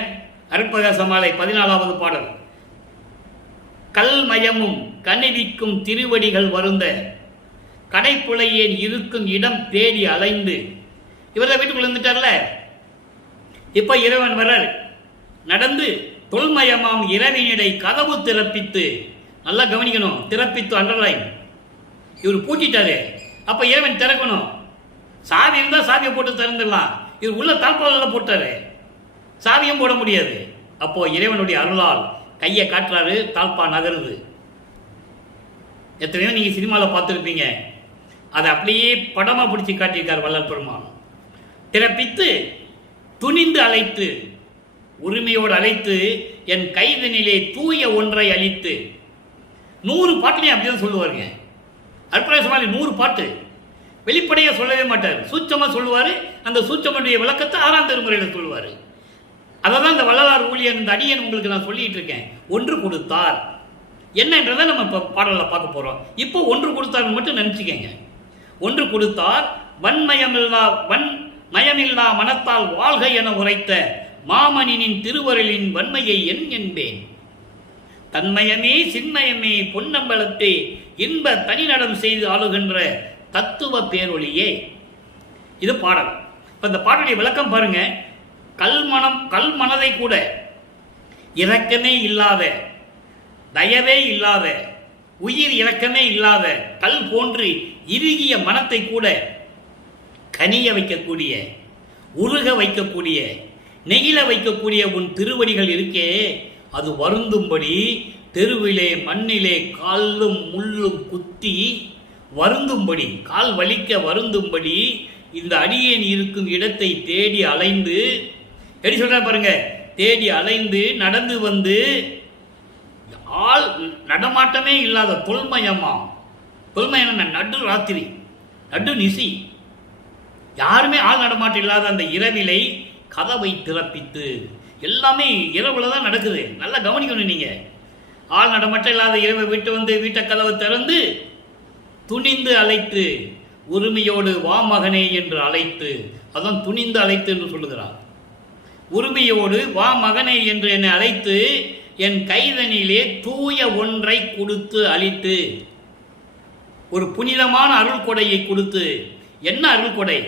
அருட்பிரகாச மாலை 14வது பாடல். கல்மயமும் கனிவிக்கும் திருவடிகள் வருந்த கடைப்புலையேன் இருக்கும் இடம் தேடி அலைந்து. இவரை வீட்டுக்குள்ள இருந்துட்டார்ல. இப்போ இறைவன் வர்றார். நடந்து தொல்மயமாம் இரவினிடை கதவு திறப்பித்து, நல்லா கவனிக்கணும், திறப்பித்து அண்டர்லைன், இவர் பூட்டிட்டாரு, அப்ப இறைவன் திறக்கணும். சாவி இருந்தா சாவியை போட்டு திறந்துடலாம், இவர் உள்ள தாழ்பால போட்டாரு, சாவியும் போட முடியாது. அப்போ இறைவனுடைய அருளால் கையை காட்டுறாரு, தாழ்பா நகருது. எத்தனையோ நீங்க சினிமாவில் பார்த்துருப்பீங்க, அதை அப்படியே படமா பிடிச்சி காட்டியிருக்கார் வள்ளல் பெருமான். திறப்பித்து துணிந்து அழைத்து, உரிமையோடு அழைத்து, என் கைதனிலே தூய ஒன்றை அளித்து. 100 பாட்டுலையும் அப்படிதான் சொல்லுவாருங்க. அற்புதமாக 100 பாட்டு வெளிப்படையாக சொல்லவே மாட்டார், சூட்சமாக சொல்லுவார். அந்த சூட்சமுடைய விளக்கத்தை 6ஆம் திருமுறையில் சொல்லுவார். அதை தான் இந்த வள்ளலார் ஊழியன், இந்த அடியன் உங்களுக்கு நான் சொல்லிட்டு இருக்கேன். ஒன்று கொடுத்தார் என்னன்றதை நம்ம இப்போ பாடலில் பார்க்க போகிறோம். இப்போ ஒன்று கொடுத்தார்னு மட்டும் நினச்சிக்கங்க. ஒன்று கொடுத்தார் வன்மயமில்லா மனத்தால் வாழ்க என உரைத்த மாமனின் திருவருளின் வன்மையை என் என்பேன். தன்மயமே சின்மயமே பொன்னம்பலத்தே இன்ப தனிநடம் செய்து ஆளுகின்ற தத்துவ பேரொழியே. இது பாடல். இப்போ இந்த பாடலுடைய விளக்கம் பாருங்க. கல் மனதை கூட இரக்கமே இல்லாத, தயவே இல்லாத, உயிர் இரக்கமே இல்லாத கல் போன்று இறுகிய மனத்தை கூட கனிய வைக்கக்கூடிய, உருக வைக்கக்கூடிய, நெகிழ வைக்கக்கூடிய உன் திருவடிகள் இருக்கே, அது வருந்தும்படி தெருவிலே மண்ணிலே காலும் முள்ளும் குத்தி வருந்தும்படி, கால் வலிக்க வருந்தும்படி இந்த அடியேன் இருக்கும் இடத்தை தேடி அலைந்து, எப்படி சொல்ற பாருங்க, தேடி அலைந்து நடந்து வந்து, ஆள் நடமாட்டமே இல்லாத தொல்மயமா, தொல்மயம் நடு ராத்திரி நடு நிசி, யாருமே ஆள் நடமாட்டம் இல்லாத அந்த இரவிலை கதவை திறப்பித்து, எல்லாமே இரவுல தான் நடக்குது, நல்லா கவனிக்கணும் நீங்க. ஆள் நடமாட்டம் இல்லாத இரவை விட்டு வந்து வீட்டை கதவை திறந்து துணிந்து அழைத்து, உரிமையோடு வா மகனே என்று அழைத்து, அதான் துணிந்து அழைத்து என்று சொல்லுகிறார். உரிமையோடு வா மகனே என்று என்னை அழைத்து, என் கைதனிலே தூய ஒன்றை கொடுத்து அளித்து, ஒரு புனிதமான அருள் கொடையை கொடுத்து. என்ன அருள் கொடை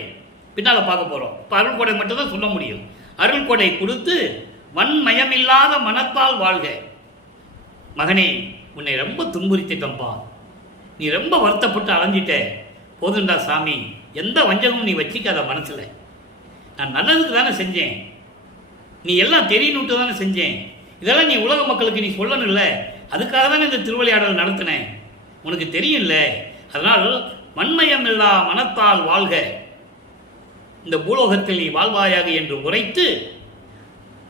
பின்னால பார்க்க போறோம். இப்ப அருள் கொடை மட்டும் தான் சொல்ல முடியும். அருள் கொடை கொடுத்து வன்மயமில்லாத மனத்தால் வாழ்க. மகனே, உன்னை ரொம்ப துன்புறுத்திட்டம்பா, நீ ரொம்ப வருத்தப்பட்டு அலைஞ்சிட்ட, போதுண்டா சாமி, எந்த வஞ்சகமும் நீ வச்சிக்காத மனசுல. நான் நல்லதுக்கு தானே செஞ்சேன், நீ எல்லாம் தெரியணுட்டு தானே செஞ்சேன், இதெல்லாம் நீ உலக மக்களுக்கு நீ சொல்லணும் இல்லை, அதுக்காக தானே இந்த திருவிளையாடல் நடத்தினேன், உனக்கு தெரியும்ல. அதனால் வன்மயமில்லா மனத்தால் வாழ்க, இந்த பூலோகத்தில் நீ வாழ்வாயாக என்று உரைத்து,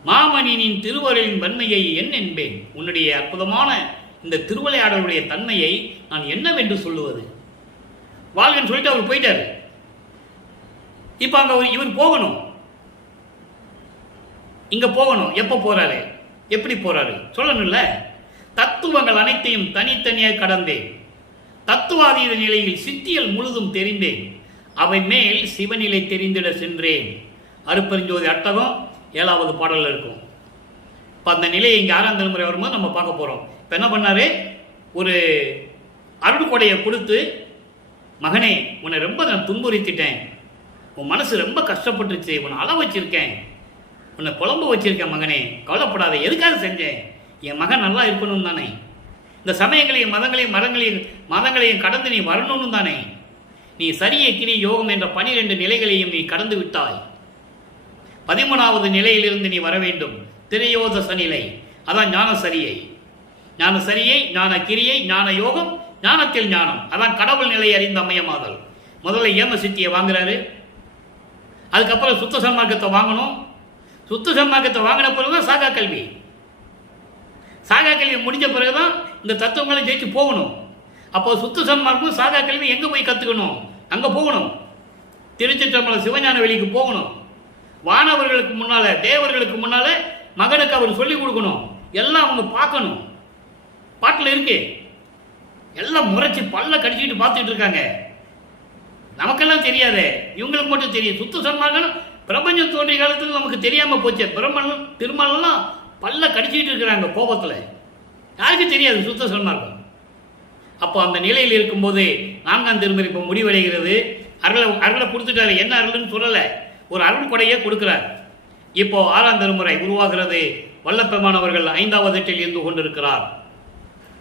மாமனின் திருவருளின் வன்மையை என் என்பேன். உன்னுடைய அற்புதமான இந்த திருவிளையாடலுடைய தன்மையை நான் என்னவென்று சொல்லுவது. வாழ்கன்னு சொல்லிட்டு அவர் போயிட்டாரு. இப்ப அங்க இவர் போகணும், இங்க போகணும். எப்ப போறாரு, எப்படி போறாரு சொல்லணும்ல. தத்துவங்கள் அனைத்தையும் தனித்தனியாக கடந்தேன், தத்துவாதீத நிலையில் சித்தியல் முழுதும் தெரிந்தேன், அவை மேல் சிவநிலை தெரிந்திட சென்றேன். அருப்பெருஞ்சோதி அட்டகம் 7வது பாடலில் இருக்கும். இப்போ அந்த நிலையை இங்கே 6ஆம் திருமுறை வரும்போது நம்ம பார்க்க போகிறோம். இப்போ என்ன பண்ணாரு, ஒரு அருள் கொடையை கொடுத்து, மகனே உன்னை ரொம்ப நான் துன்புறுத்திட்டேன், உன் மனசு ரொம்ப கஷ்டப்பட்டுருச்சு, உன்னை அள வச்சிருக்கேன், உன்னை குழம்பு வச்சிருக்கேன் மகனே, கவலைப்படாத. எதுக்காக செஞ்சேன், என் மகன் நல்லா இருக்கணும் தானே, இந்த சமயங்களையும் மதங்களையும் கடந்து நீ வரணும்னு தானே. நீ சரியை கிரி யோகம் என்ற 12 நிலைகளையும் நீ கடந்து விட்டாய். 13வது நிலையிலிருந்து நீ வர வேண்டும், திரையோதச நிலை. அதான் ஞான சரியை, ஞான சரியை, ஞான கிரியை, ஞான யோகம், ஞானத்தில் ஞானம். அதான் கடவுள் நிலை அறிந்த அம்மையமாதல். முதல்ல ஏம சித்தியை வாங்குறாரு, அதுக்கப்புறம் சுத்த சன்மார்க்கத்தை வாங்கணும். சுத்த சன்மார்க்கத்தை வாங்கின பிறகுதான் சாகா கல்வி. சாகா கல்வி முடிஞ்ச பிறகுதான் இந்த தத்துவங்களை ஜெயிச்சு போகணும். அப்போ சுத்த சன்மார்க்கம் சாகா கல்வி எங்க போய் கத்துக்கணும், அங்க போகணும். திருச்சிற்றம்பலம் சிவஞான வெளிக்கு போகணும். வானவர்களுக்கு முன்னால, தேவர்களுக்கு முன்னால மகனுக்கு அவர் சொல்லிக் கொடுக்கணும். எல்லாம் அவங்க பார்க்கணும். பாட்டில் இருக்கு, எல்லாம் முறைச்சி பல்ல கடிச்சிட்டு பார்த்துட்டு இருக்காங்க. நமக்கெல்லாம் தெரியாது, இவங்களுக்கு மட்டும் தெரியும். சுத்த சன்மார்க்கம் பிரபஞ்சம் தோன்றிய காலத்தில் நமக்கு தெரியாம போச்சு. பிரம்மன் திருமணம்லாம் பல்ல கடிச்சிட்டு இருக்கிறாங்க கோபத்துல, யாருக்கு தெரியாது சுத்த சன்மார்க்கம். அப்போ அந்த நிலையில் இருக்கும்போது 4ஆம் திருமுறை இப்போ முடிவடைகிறது. அருளை கொடுத்துட்டாரு. என்ன அருள்னு சொல்லலை, ஒரு அருள் கொடையை கொடுக்கிறார். இப்போ 6ஆம் திருமுறை உருவாகிறது. வல்லப்பெருமானவர்கள் 5வது எட்டில் இருந்து கொண்டிருக்கிறார்.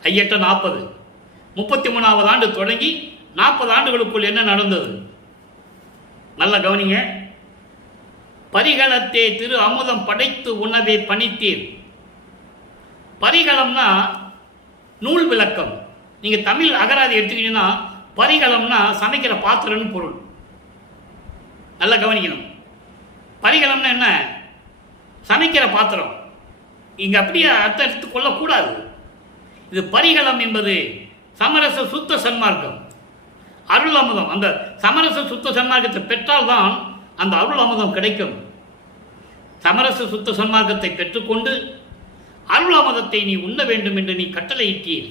ஐயட்ட 40, 33வது ஆண்டு தொடங்கி 40 ஆண்டுகளுக்குள் என்ன நடந்தது? நல்லா கவனிங்க. பரிகளத்தே திரு அமுதம் படைத்து உணவே பணித்தீர். பரிகளம்னா நூல் விளக்கம். நீங்க தமிழ் அகராதி எடுத்துக்கிட்டீங்கன்னா பரிகளம்னா சமைக்கிற பாத்திரம்னு பொருள். நல்லா கவனிக்கணும். பரிகளம்னா என்ன? சமைக்கிற பாத்திரம். இங்க அப்படியே அர்த்தம் எடுத்து கொள்ளக்கூடாது. இது பரிகளம் என்பது சமரச சுத்த சன்மார்க்கம், அருள் அமுதம். அந்த சமரச சுத்த சன்மார்க்கத்தை பெற்றால்தான் அந்த அருள் அமுதம் கிடைக்கும். சமரச சுத்த சன்மார்க்கத்தை பெற்றுக்கொண்டு அருள் அமுதத்தை நீ உண்ண வேண்டும் என்று நீ கட்டளையிட்டீர்.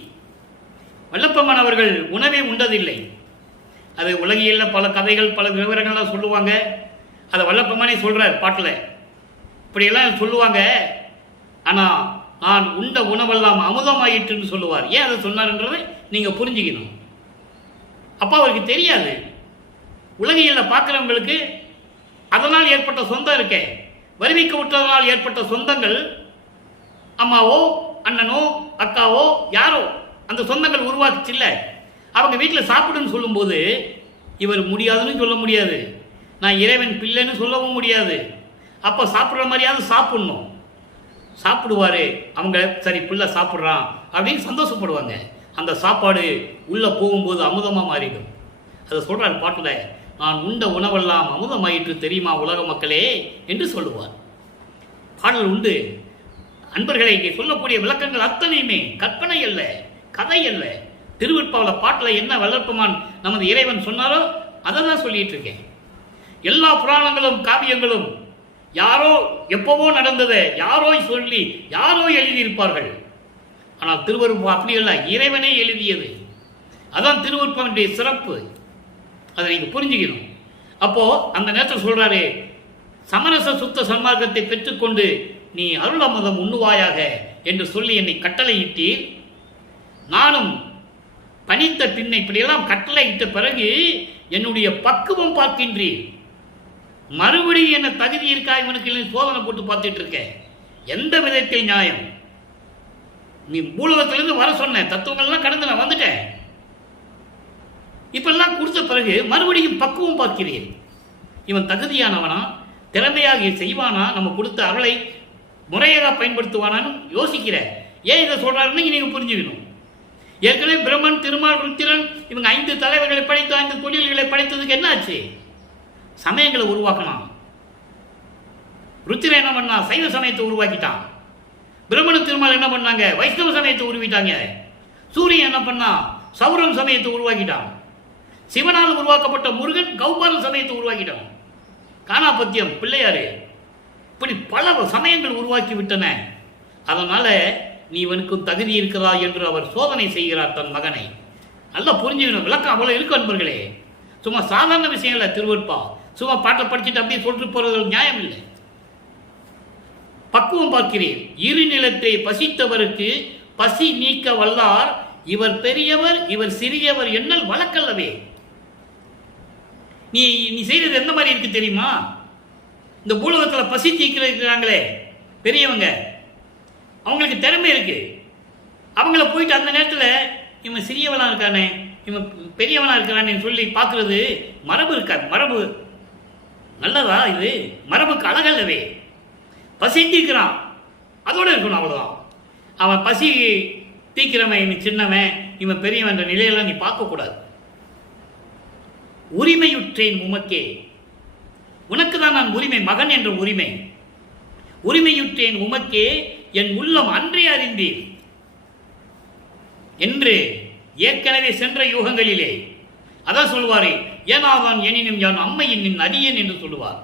வல்லப்பெருமான் அவர்கள் உணவே உண்டதில்லை. அது உலகியல்ல பல கதைகள் பல விவரங்கள்லாம் சொல்லுவாங்க. அதை வல்லப்பெருமானே சொல்றார் பாட்டில். இப்படியெல்லாம் சொல்லுவாங்க. ஆனால் நான் உண்ட உணவெல்லாம் அமுதமாயிற்றுன்னு சொல்லுவார். ஏன் அதை சொன்னார்ன்றதை நீங்கள் புரிஞ்சுக்கணும். அப்போ அவருக்கு தெரியாது. உலகியலில் பார்க்குறவங்களுக்கு அதனால் ஏற்பட்ட சொந்தம் இருக்கே, வருவிக்க விட்டதனால் ஏற்பட்ட சொந்தங்கள், அம்மாவோ அண்ணனோ அக்காவோ யாரோ அந்த சொந்தங்கள் உருவாக்குச்சில்ல. அவங்க வீட்டில் சாப்பிடுன்னு சொல்லும்போது இவர் முடியாதுன்னு சொல்ல முடியாது, நான் இறைவன் பிள்ளைன்னு சொல்லவும் முடியாது. அப்போ சாப்பிட்ற மாதிரியாவது சாப்பிடணும். சாப்பிடுவார். அவங்க சரி பிள்ளை சாப்பிட்றான் அப்படின்னு சந்தோஷப்படுவாங்க. அந்த சாப்பாடு உள்ளே போகும்போது அமுதமாக மாறிடும். அதை சொல்கிறார் பாட்டில், நான் உண்ட உணவெல்லாம் அமுதமாயிற்று தெரியுமா உலக மக்களே என்று சொல்லுவார். பாடல் உண்டு. அன்பர்களை இங்கே சொல்லக்கூடிய விளக்கங்கள் அத்தனையுமே கற்பனை அல்ல, கதை அல்ல. திருவிற்பாவில் பாட்டில் என்ன வல்லப்பெருமான் நமது இறைவன் சொன்னாரோ அதை தான் சொல்லிட்டு இருக்கேன். எல்லா புராணங்களும் காவியங்களும் யாரோ எப்பவோ நடந்ததை யாரோ சொல்லி யாரோ எழுதியிருப்பார்கள். ஆனால் திருவருப்பம் அப்படி இல்லை, இறைவனே எழுதியது. அதான் திருவருப்பனுடைய சிறப்பு. அதை நீங்கள் புரிஞ்சுக்கணும். அப்போ அந்த நேரத்தில் சொல்றாரு, சமரச சுத்த சன்மார்க்கத்தை பெற்றுக்கொண்டு நீ அருள் அமுதம் உண்ணுவாயாக என்று சொல்லி என்னை கட்டளையிட்டீர். நானும் பணித்த பின்னை இப்படியெல்லாம் கட்டளையிட்ட பிறகு என்னுடைய பக்குவம் பார்க்கின்றீர். மறுபடியும் என்ன தகுதி இருக்கா இவனுக்கு இல்லை சோதனை போட்டு பார்த்துட்டு இருக்க. எந்த விதத்தில் நியாயம்? நீ மூலகத்திலிருந்து வர சொன்ன தத்துவங்கள்லாம் கடந்து நான் வந்துட்டேன். இப்பெல்லாம் கொடுத்த பிறகு மறுபடியும் பக்குவம் பார்க்கிறீர். இவன் தகுதியானவனா, திறமையாக செய்வானா, நம்ம கொடுத்த அருளை முறையாக பயன்படுத்துவானான்னு யோசிக்கிற. ஏன் இதை சொல்றாருன்னு நீங்க புரிஞ்சுக்கணும். ஏற்கனவே பிரம்மன், திருமால், ருத்திரன் இவங்க 5 தலைவர்களை படைத்து 5 தொழில்களை படைத்ததுக்கு என்ன ஆச்சு? சமயங்களை உருவாக்கினான். ருத்திரன் என்ன பண்ணா? சைவ சமயத்தை உருவாக்கிட்டான். பிரம்மனும் திருமால் என்ன பண்ணாங்க? வைஷ்ணவ சமயத்தை உருவிட்டாங்க. சூரியன் என்ன பண்ணா? சௌரம் சமயத்தை உருவாக்கிட்டான். சிவனால் உருவாக்கப்பட்ட முருகன் கௌபால சமயத்தை உருவாக்கிட்டான். காணாபத்தியம், பிள்ளையாரு, இப்படி பல சமயங்கள் உருவாக்கி விட்டன. அதனால நீ இவனுக்கு தகுதி இருக்கிறதா என்று அவர் சோதனை செய்கிறார் தன் மகனை. நல்லா புரிஞ்சுக்கணும். விளக்கம் அவ்வளவு இருக்கு அன்பர்களே. சும்மா சாதாரண விஷயம் இல்லை திருவருட்பா. சும்மா பாட்டை படிச்சுட்டு அப்படியே சொல்லிட்டு போறது நியாயம் இல்லை. பக்குவம் பார்க்கிறீர். இரு நிலத்தை பசித்தவருக்கு பசி நீக்க வல்லார். இவர் பெரியவர் இவர் சிறியவர் என்னல் வழக்கல்லவே. நீ செய்யறது எந்த மாதிரி இருக்கு தெரியுமா? இந்த பூலகத்தில் பசி தீக்கிறாங்களே பெரியவங்க, அவங்களுக்கு திறமை இருக்கு. அவங்கள போயிட்டு அந்த நேரத்தில் இவன் சிறியவனா இருக்கானே, இவன் பெரியவனா இருக்கிறானே சொல்லி பார்க்கறது மரபு இருக்காது. மரபு நல்லதா? இது மரபுக்கு அழகல்லவே. பசி தீக்கிறான், அதோட இருக்கணும், அவ்வளோதான். அவன் பசி தீக்கிறவன் இவன் சின்னவன் இவன் பெரியவன் என்ற நிலையெல்லாம் நீ பார்க்கக்கூடாது. உரிமையுற்றேன் உமக்கே, உனக்கு தான் நான் உரிமை, மகன் என்ற உரிமை. உரிமையுற்றேன் உமக்கே என் உள்ளம் அன்றே அறிந்தீர் என்று ஏற்கனவே சென்ற யுகங்களிலே அதான் சொல்லுவாரே, ஏனாதான் எனினும் யான் அம்மையின் நின் அடியேன் என்று சொல்லுவார்.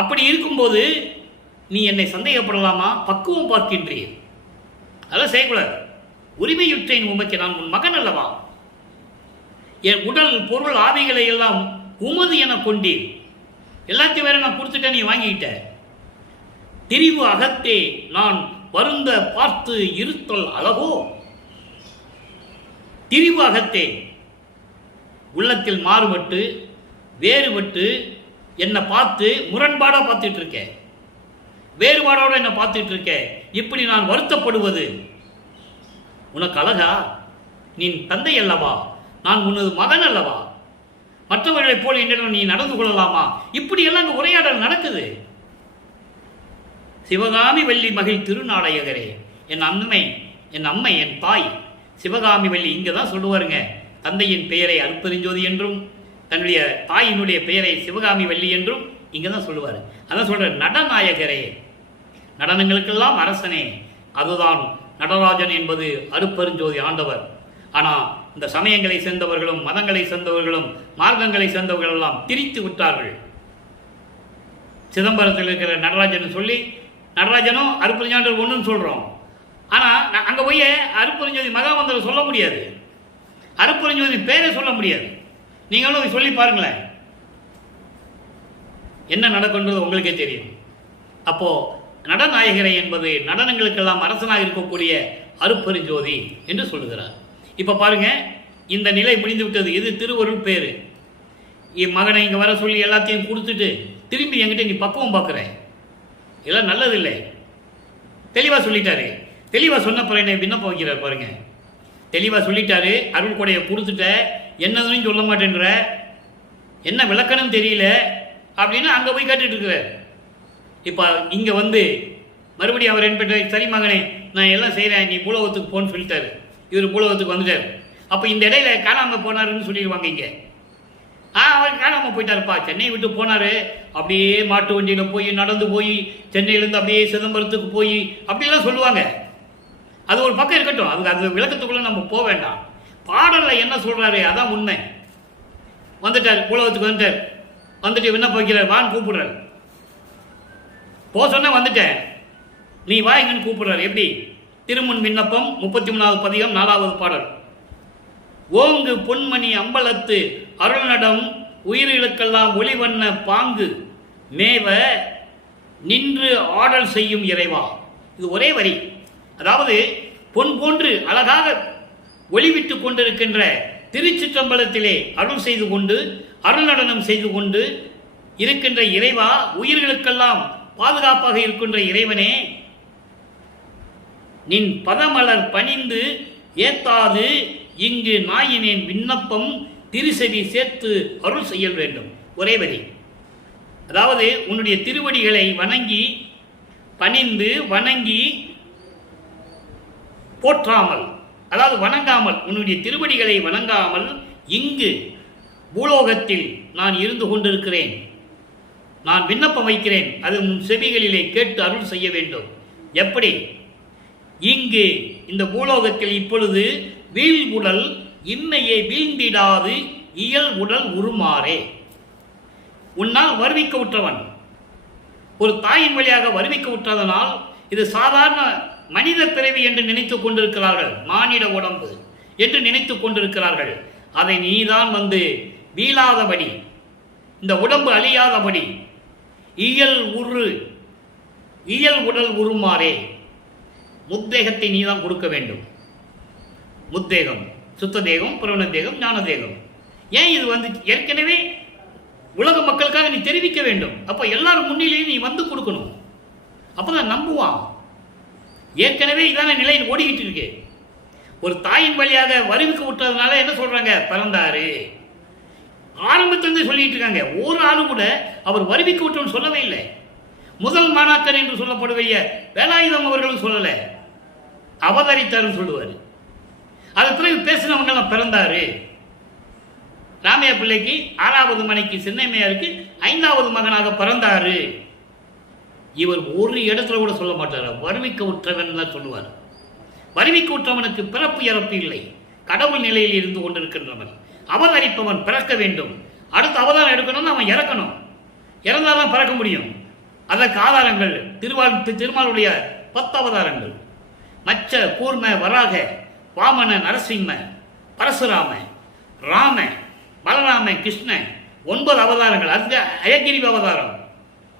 அப்படி இருக்கும்போது நீ என்னை சந்தேகப்படலாமா? பக்குவம் பார்க்கின்றீர், அதெல்லாம் செய்யக்கூடாது. உரிமையுற்றேன் உமக்கு, நான் உன் மகன் அல்லவா? என் உடல் பொருள் ஆவிகளை எல்லாம் உமது என கொண்டீர். எல்லாத்தையும் வேற நான் கொடுத்துட்டேன், நீ வாங்கிக்கிட்ட. திரிவு அகத்தே நான் வருந்த பார்த்து இருத்தல் அழகோ. திரிவு அகத்தே, உள்ளத்தில் மாறுபட்டு வேறுபட்டு என்னை பார்த்து முரண்பாடாக பார்த்துட்டு இருக்க. வேறுபாடோடு என்ன பார்த்துட்டு இருக்க, இப்படி நான் வருத்தப்படுவது உனக்கு அழகா? நீ தந்தை அல்லவா, நான் உனது மகன் அல்லவா, மற்றவர்களைப் போல என்னிடம் நீ நடந்து கொள்ளலாமா? இப்படி எல்லாம் இந்த உரையாடல் நடக்குது. சிவகாமி வள்ளி மகிழ் திருநாளையகரே, என் அம்மை என் தாய் சிவகாமி வள்ளி. இங்கே தான் சொல்லுவாருங்க, தந்தையின் பெயரை அருட்பெருஞ்சோதி என்றும் தன்னுடைய தாயினுடைய பெயரை சிவகாமி வள்ளி என்றும் இங்கே தான் சொல்லுவார். அதான் சொல்கிற நடநாயகரே, நடனங்களுக்கெல்லாம் அரசனே, அதுதான் நடராஜன் என்பது அருட்பெருஞ்சோதி ஆண்டவர். ஆனால் இந்த சமயங்களை சேர்ந்தவர்களும் மதங்களை சேர்ந்தவர்களும் மார்க்கங்களை சேர்ந்தவர்கள் எல்லாம் திரித்து விட்டார்கள். சிதம்பரத்தில் இருக்கிற நடராஜன் சொல்லி நடராஜனும் அருட்பெருஞ்சாண்டவர் ஒன்றுன்னு சொல்கிறோம். ஆனால் அங்கே போய் அருட்பெருஞ்சோதி மகாமந்திரம் சொல்ல முடியாது, அருட்பெருஞ்சோதி பேரை சொல்ல முடியாது. நீங்களும் சொல்லி பாருங்களேன், என்ன நடக்கின்றது உங்களுக்கே தெரியும். அப்போ நடநாயகரை என்பது நடனங்களுக்கெல்லாம் அரசனாக இருக்கக்கூடிய அருட்பெருஞ்சோதி என்று சொல்லுகிறார். இப்போ பாருங்க, இந்த நிலை முடிந்து விட்டது. இது திருவருள் பேரு. மகனை இங்கே வர சொல்லி எல்லாத்தையும் கொடுத்துட்டு திரும்பி என்கிட்ட நீ பக்குவம் பார்க்குறேன், இதெல்லாம் நல்லதில்லை. தெளிவாக சொல்லிட்டாரு. தெளிவாக சொன்ன பிறகு விண்ணப்பம் வைக்கிறார் பாருங்க. தெளிவாக சொல்லிட்டாரு, அருள் கொடையை கொடுத்துட்ட, என்னதுன்னு சொல்ல மாட்டேன்ற, என்ன விளக்கணும் தெரியல அப்படின்னு அங்கே போய் கேட்டுட்டு இருக்கிறார். இப்போ இங்கே வந்து மறுபடியும் அவர் என்ன, சரி மகனே நான் எல்லாம் செய்கிறேன், நீ பூலோகத்துக்கு போன்னு சொல்லிட்டாரு. இவர் பூலோகத்துக்கு வந்துட்டார். அப்போ இந்த இடையில காணாமல் போனாருன்னு சொல்லிடுவாங்க இங்கே. அவர் காணாமல் போயிட்டாருப்பா, சென்னை விட்டு போனார். அப்படியே மாட்டு வண்டியில் போய் நடந்து போய் சென்னையிலேருந்து அப்படியே சிதம்பரத்துக்கு போய் அப்படிலாம் சொல்லுவாங்க. அது ஒரு பக்கம் இருக்கட்டும், அது விளக்கத்துக்குள்ளே நம்ம போக வேண்டாம். பாடலில் என்ன சொல்கிறாரு அதான் உண்மை. வந்துட்டார், பூலோகத்துக்கு வந்துட்டார். வந்துட்டு விண்ணப்பம் வைக்கிறார், வான்னு கூப்பிடுறாரு. போக சொன்ன வந்துட்டேன், நீ வா எங்கன்னு கூப்பிடுறாரு. எப்படி? திருமுன் விண்ணப்பம் 33வது பதிகம் 4வது பாடல். ஓங்கு பொன்மணி அம்பலத்து அருள்நடம் உயிர்களுக்கெல்லாம் ஒளிவண்ண பாங்கு மேவ நின்று ஆடல் செய்யும் இறைவா. இது ஒரே வரி. அதாவது பொன் போன்று அழகாக ஒளிவிட்டு கொண்டிருக்கின்ற திருச்சிற்றம்பலத்திலே அருள் செய்து கொண்டு அருள் நடனம் செய்து கொண்டு இருக்கின்ற இறைவா, உயிர்களுக்கெல்லாம் பாதுகாப்பாக இருக்கின்ற இறைவனே, நின் பதமலர் பணிந்து ஏத்தாது இங்கு நாயினேன் விண்ணப்பம் திருசெவி சேர்த்து அருள் செய்ய வேண்டும். ஒரே வரி. அதாவது உன்னுடைய திருவடிகளை வணங்கி பணிந்து வணங்கி போற்றாமல், அதாவது வணங்காமல், உன்னுடைய திருவடிகளை வணங்காமல் இங்கு பூலோகத்தில் நான் இருந்து கொண்டிருக்கிறேன், நான் விண்ணப்பம் வைக்கிறேன், அது உன் செவிகளிலே கேட்டு அருள் செய்ய வேண்டும். எப்படி? இங்கு இந்த பூலோகத்தில் இப்பொழுது வீழ் உடல் இன்னையே வீழ்ந்திடாது இயல் உடல் உருமாறே. உன்னால் வருவிக்க உற்றவன், ஒரு தாயின் வழியாக வருவிக்க உற்றதனால் இது சாதாரண மனித பிறவி என்று நினைத்துக் கொண்டிருக்கிறார்கள், மானிட உடம்பு என்று நினைத்துக் கொண்டிருக்கிறார்கள். அதை நீதான் வந்து வீழாதபடி, இந்த உடம்பு அழியாதபடி இயல் உடல் உருமாறே முத்தேகத்தை நீதான் கொடுக்க வேண்டும். முத்தேகம், சுத்த தேகம், புறவண தேகம், ஞான தேகம். ஏன் இது வந்து ஏற்கனவே உலக மக்களுக்காக நீ தெரிவிக்க வேண்டும். அப்போ எல்லாரும் முன்னிலையும் நீ வந்து கொடுக்கணும், அப்பதான் நம்புவான். ஏற்கனவே இதான நிலையில் ஓடிக்கிட்டு இருக்கு. ஒரு தாயின் வழியாக வருவிக்க விட்டதுனால என்ன சொல்றாங்க? பிறந்தாரு. ஆரம்பத்திலிருந்து சொல்லிட்டு இருக்காங்க. ஒரு ஆளும் கூட அவர் வருவிக்க விட்டோன்னு சொல்லவே இல்லை. முதல் மாணாக்கர் என்று சொல்லப்படுவைய வேலாயுதம் அவர்களும் சொல்லல, அவதரித்தாருன்னு சொல்லுவார். அது பிறகு பேசினவங்க எல்லாம் பிறந்தாரு. ராமையா பிள்ளைக்கு 6வது மனைக்கு சின்னைமையாருக்கு 5வது மகனாக பிறந்தாரு. இவர் ஒரு இடத்துல கூட சொல்ல மாட்டார், வருவிக்க உற்றவன் தான் சொல்லுவார். வருவிக்க உற்றவனுக்கு பிறப்பு இறப்பு இல்லை, கடவுள் நிலையில் இருந்து கொண்டிருக்கின்றவன். அவதரிப்பவன் பிறக்க வேண்டும், அடுத்த அவதாரம் எடுக்கணும்னு அவன் இறக்கணும், இறந்தால்தான் பிறக்க முடியும். அதற்கு ஆதாரங்கள் திருமாலுடைய 10 அவதாரங்கள்: மச்ச, கூர்ம, வராக, வாமன, நரசிம்ம, பரசுராம, ராம, பலராம, கிருஷ்ண, 9 அவதாரங்கள். அதுக்கு அயகிரி அவதாரம்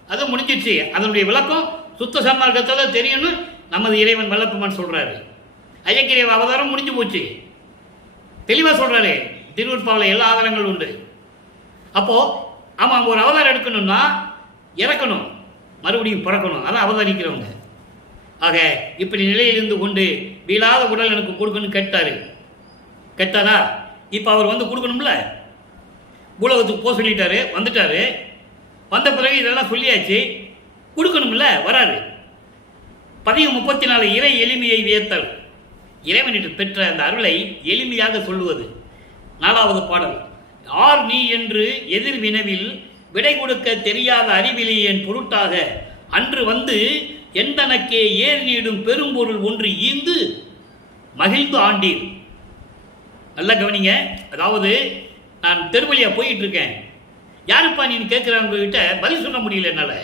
அது முடிஞ்சிச்சு. அதனுடைய விளக்கம் சுத்த சன்மார்க்கத்தில் தெரியும்னு நமது இறைவன் வல்லப்பமான் சொல்றாரு. அயகிரி அவதாரம் முடிஞ்சு போச்சு, தெளிவாக சொல்றாரு. திருவருட்பாவில் எல்லா ஆதாரங்களும் உண்டு. அப்போ ஆமாம், ஒரு அவதாரம் எடுக்கணும்னா இறக்கணும், மறுபடியும் பிறக்கணும், அதான் அவதானிக்கிறவங்க. ஆக இப்படி நிலையிலிருந்து கொண்டு வீழாத உடல் எனக்கு கொடுக்கணும்னு கேட்டாரா? இப்போ அவர் வந்து கொடுக்கணும்ல, பூலகத்துக்கு போக சொல்லிட்டாரு, வந்துட்டாரு. வந்த பிறகு இதெல்லாம் சொல்லியாச்சு, கொடுக்கணும்ல, வராரு. 34 இறை எளிமையை வியத்தல். இறைவனிட்டு பெற்ற அந்த அருளை எளிமையாக சொல்லுவது. 4வது பாடல். ஆர் நீ என்று எதிர் வினவில் விடை கொடுக்க தெரியாத அறிவிலி என் பொருட்டாக அன்று வந்து எந்தனக்கே ஏர் நீடும் பெரும்பொருள் ஒன்று ஈந்து மகிழ்ந்து ஆண்டீர். நல்லா கவனிங்க. அதாவது நான் தெருவழியா போயிட்டு இருக்கேன், யாருப்பா நீ கேட்கிறவங்க கிட்ட பதில் சொல்ல முடியல, என்னால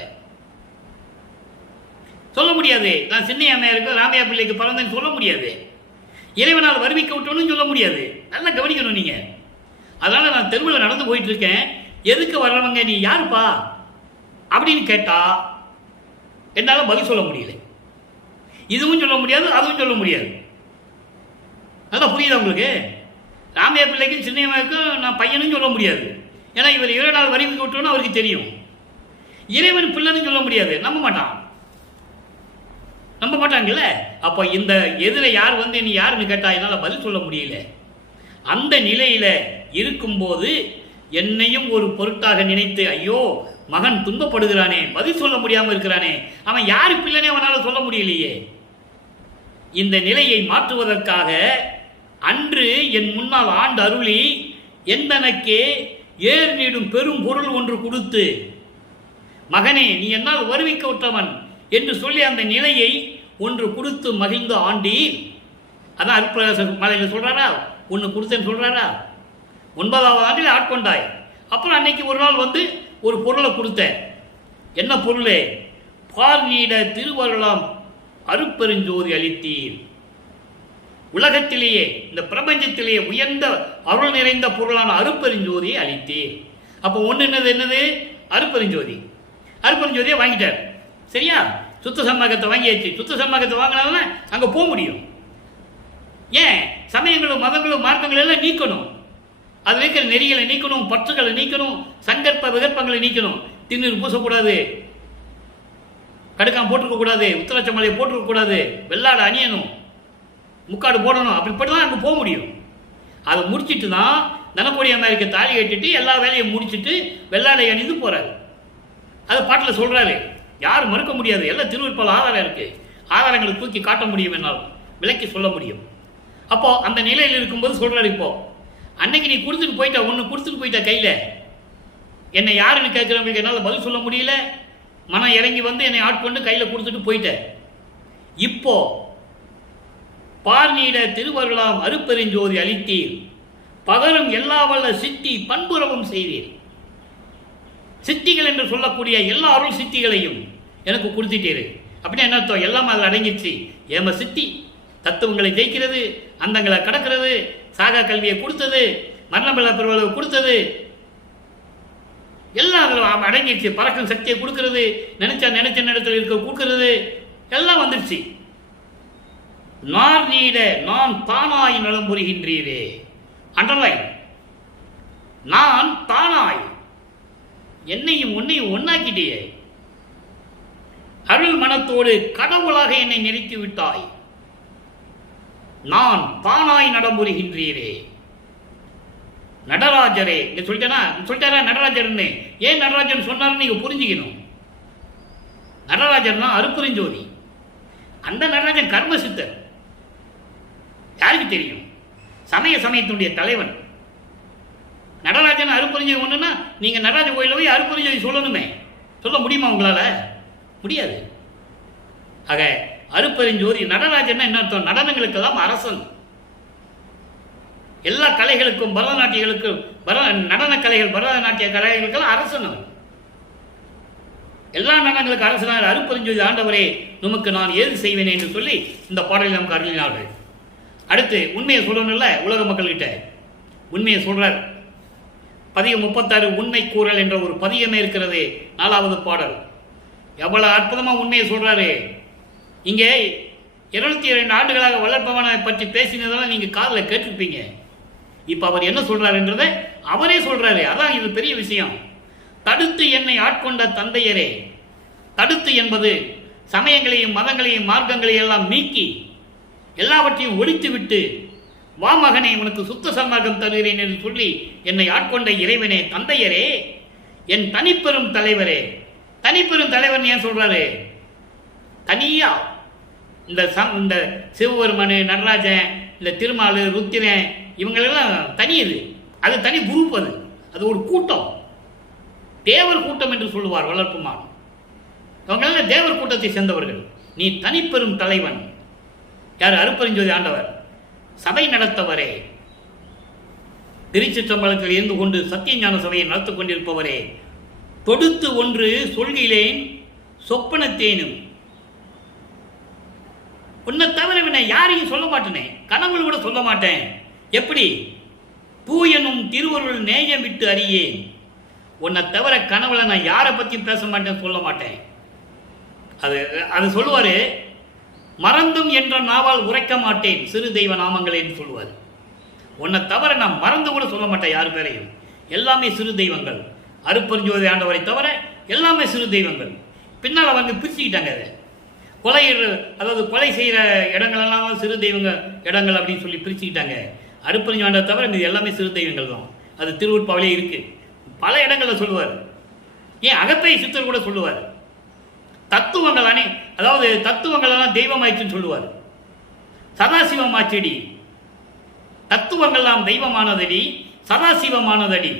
சொல்ல முடியாது. நான் சின்னையாமையாருக்கு ராமையா பிள்ளைக்கு பிறந்தேன்னு சொல்ல முடியாது, இறைவனால் வருவிக்க விட்டோன்னு சொல்ல முடியாது. நல்லா கவனிக்கணும் நீங்க. அதனால நான் தெருவில் நடந்து போயிட்டு இருக்கேன், எதுக்கு வர்றவங்க நீ யாருப்பா அப்படின்னு கேட்டா என்னால் பதில் சொல்ல முடியல. இதுவும் சொல்ல முடியாது, அதுவும் சொல்ல முடியாது. நல்லா புரியுதா உங்களுக்கு? ராமையா பிள்ளைக்கும் சின்னையம்மாவுக்கும் நான் பையனும் சொல்ல முடியாது, ஏன்னா இவர் 7 நாள் வருவிக்க விட்டோன்னு அவருக்கு தெரியும். இறைவன் பிள்ளைன்னு சொல்ல முடியாது, நம்ப மாட்டாங்கல்ல. அப்போ இந்த எதிர யார் வந்து நீ யாருன்னு கேட்டா என்னால் பதில் சொல்ல முடியல. அந்த நிலையில இருக்கும்போது என்னையும் ஒரு பொருட்டாக நினைத்து, ஐயோ மகன் துன்பப்படுகிறானே, பதில் சொல்ல முடியாமல் இருக்கிறானே, அவன் யாரு பிள்ளைனே அவனால் சொல்ல முடியலையே. இந்த நிலையை மாற்றுவதற்காக அன்று என் முன்னால் ஆண்டு அருளி எந்தனக்கே ஏர் நீடும் பெரும் பொருள் ஒன்று கொடுத்து, மகனே நீ என்னால் வருவிக்க விட்டவன் என்று சொல்லி அந்த நிலையை ஒன்று கொடுத்து மகிழ்ந்து ஆண்டீர். அதான் அருட்பிரகாச மலையில் சொல்றாரா, ஒன்று கொடுத்தேன்னு சொல்றாரா. 9வது ஆண்டில் ஆட்கொண்டாய். அப்புறம் அன்னைக்கு ஒரு நாள் வந்து ஒரு பொருளை கொடுத்தேன். என்ன பொருளே? பார் நீட திருவருளாம் அருட்பெருஞ்சோதி அளித்தீர். உலகத்திலேயே இந்த பிரபஞ்சத்திலேயே உயர்ந்த அருள் நிறைந்த பொருளான அருட்பெருஞ்சோதியை அளித்தீர். அப்போ ஒன்று என்னது? அருட்பெருஞ்சோதி. அருட்பெருஞ்சோதியை வாங்கிட்டார், சரியா? சுத்த சம்மகத்தை வாங்கியாச்சு. சுத்த சம்மகத்தை வாங்கினாலும் அங்கே போக முடியும். ஏன்? சமயங்களும் மதங்களும் மார்க்கங்கள் எல்லாம் நீக்கணும், அதில் இருக்கிற நெறிகளை நீக்கணும், பற்றுகளை நீக்கணும், சங்கற்ப விகற்பங்களை நீக்கணும். திண்ணூர் பூசக்கூடாது, கடுக்காம் போட்டிருக்கக்கூடாது, உத்தரச்ச மலையை போட்டிருக்கக்கூடாது, வெள்ளாடு அணியணும், முக்காடு போடணும். அப்படிப்பட்டு தான் அங்கே போக முடியும். அதை முடிச்சுட்டு தான் தனப்பொடி அமெரிக்க தாலி கட்டிட்டு எல்லா வேலையும் முடிச்சுட்டு வெள்ளாடை அணிந்து போகிறாரு. அதை பாட்டில் சொல்கிறாரு, யாரும் மறுக்க முடியாது. எல்லாம் திருவிற்பால் ஆதாரம் இருக்குது, ஆதாரங்களை தூக்கி காட்ட முடியும், என்னால் விளக்கி சொல்ல முடியும். அப்போ அந்த நிலையில் இருக்கும்போது சொல்கிறாரு, இப்போ அன்னைக்கு நீ கொடுத்துட்டு போயிட்டா, ஒன்று கொடுத்துட்டு போயிட்டா கையில், என்னை யாருன்னு கேட்குறவங்களுக்கு என்னால் பதில் சொல்ல முடியல, மனம் இறங்கி வந்து என்னை ஆட்கொண்டு கையில் கொடுத்துட்டு போயிட்டேன். இப்போ பார்நீட திருவருளாம் அருட்பெருஞ்சோதி அளித்தீர், பகரும் எல்லா வல்ல சித்தி பண்புறவும் செய்தீர். சித்திகள் என்று சொல்லக்கூடிய எல்லா அருள் சித்திகளையும் எனக்கு கொடுத்துட்டீரு. அப்படின்னா என்ன அர்த்தம்? எல்லாம் அதில் அடங்கிடுச்சு. ஏம சித்தி தத்துவங்களை ஜெயிக்கிறது, அந்தங்களை கடக்கிறது, சாகா கல்வியை கொடுத்தது, மரணமில்லா பெறுவதை கொடுத்தது, எல்லாம் அதில் அடங்கிடுச்சு. பறக்கும் சக்தியை கொடுக்கிறது, நினைச்ச இடத்துல இருக்க கொடுக்கிறது, எல்லாம் வந்துடுச்சு. நார் நீட நான் தானாய் நலம் புரிகின்றீரே. அண்டர்லைன், நான் தானாய், என்னையும் உன்னையும் ஒன்னாக்கிட்டே, அருள் மனத்தோடு கடவுளாக என்னை நிறுத்தி விட்டாய். நான் தானாய் நடம்புரிகின்றீரே. நடராஜரே சொல்லிட்டாரா நடராஜர்னு? ஏன் நடராஜன் சொன்னாலும் நீங்க புரிஞ்சுக்கணும். நடராஜர்னா அருட்பெருஞ்சோதி. அந்த நடராஜன் கர்மசித்தர், யாருக்கு தெரியும்? சமயத்தினுடைய தலைவன் நடராஜன். அருட்பெருஞ்சோதி ஒண்ணுன்னா நீங்க நடராஜ கோயில போய் அருட்பெருஞ்சோதி சொல்லணுமே, சொல்ல முடியுமா உங்களால? முடியாது. ஆக அருட்பெருஞ்சோதி நடராஜன் என்ன அர்த்தம்? நடனங்களுக்கெல்லாம் அரசன். எல்லா கலைகளுக்கும், பரதநாட்டியங்களுக்கும், நடன கலைகள், பரதநாட்டிய கலைகளுக்கெல்லாம் அரசன் அவன். எல்லா நடனங்களுக்கு அரசனாக அருட்பெருஞ்சோதி ஆண்டவரே நமக்கு நான் ஏது செய்வேன் என்று சொல்லி இந்த பாடலை நமக்கு அருளினார்கள். அடுத்து உண்மையை சொல்லணும்ல உலக மக்கள்கிட்ட, உண்மையை சொல்றார். பதிகம் 36 உண்மை கூறல் என்ற ஒரு பதிகமே இருக்கிறது, 4வது பாடல். எவ்வளவு அற்புதமா உண்மையை சொல்றாரு. இங்கே 202 ஆண்டுகளாக வளர்ப்பவனை பற்றி பேசினதெல்லாம் நீங்க காதில் கேட்டிருப்பீங்க. இப்ப அவர் என்ன சொல்றாருன்றதை அவரே சொல்றாரு. அதான் இது பெரிய விஷயம். தடுத்து என்னை ஆட்கொண்ட தந்தையரே, தடுத்து என்பது சமயங்களையும் மதங்களையும் மார்க்கங்களையும் எல்லாம் நீக்கி எல்லாவற்றையும் ஒழித்துவிட்டு வா மகனே உனக்கு சுத்த சன்மார்க்கம் தருகிறேன் என்று சொல்லி என்னை ஆட்கொண்ட இறைவனே, தந்தையரே, என் தனிப்பெரும் தலைவரே. தனிப்பெரும் தலைவர் ஏன் சொல்றாரு? தனியா இந்த சிவபெருமானு, நடராஜன், இந்த திருமாலு, ருத்திரன் இவங்களெல்லாம் தனியது. அது தனி குரூப். அது ஒரு கூட்டம், தேவர் கூட்டம் என்று சொல்லுவார் வளர்ப்புமான். இவங்களெல்லாம் தேவர் கூட்டத்தை சேர்ந்தவர்கள். நீ தனிப்பெரும் தலைவன். யார்? அருட்பெருஞ்சோதி ஆண்டவர். சபை நடத்தவரே, திருச்சிற்றம்பலத்தில் இருந்து கொண்டு சத்தியஞான சபையை நடத்திக் கொண்டிருப்பவரே, தொடுத்து ஒன்று சொல்கிறேன் சொப்பனத்தேனும், உன்னை தவிர யாரையும் சொல்ல மாட்டேனே, கனவுகள் கூட சொல்ல மாட்டேன். எப்படி? தூயனும் திருவருள் நேயம் விட்டு அறியேன். உன்னை தவிர கனவுல நான் யாரை பற்றியும் பேச மாட்டேன், சொல்ல மாட்டேன். அது சொல்லுவாரு. மறந்தும் என்ற நாவால் உரைக்க மாட்டேன் சிறு தெய்வ நாமங்களே என்று சொல்லுவார். உன்னை தவிர நான் மறந்து கூட சொல்ல மாட்டேன் யார் பேரையும். எல்லாமே சிறு தெய்வங்கள். அருட்பெருஞ்சோதி ஆண்டவரை தவிர எல்லாமே சிறு தெய்வங்கள். பின்னால் வந்து பிரிச்சுக்கிட்டாங்க. அதை கொலை செய்கிற இடங்களெல்லாம் சிறு தெய்வங்க இடங்கள் அப்படின்னு சொல்லி பிரிச்சுக்கிட்டாங்க. அருட்பெருஞ்சோதி ஆண்டவர் தவிர இது எல்லாமே சிறு தெய்வங்கள் தான். அது திருவுட்பாவிலே இருக்குது. பல இடங்களில் சொல்லுவார். ஏன் அகப்பை சித்தர் கூட சொல்லுவார். தத்துவங்கள் தத்துவங்கள் எல்லாம் தெய்வமாயிடுச்சுன்னு சொல்லுவார். சதாசிவமாச்சடி, தத்துவங்கள்லாம் தெய்வமானதடி, சதாசிவமானதடி,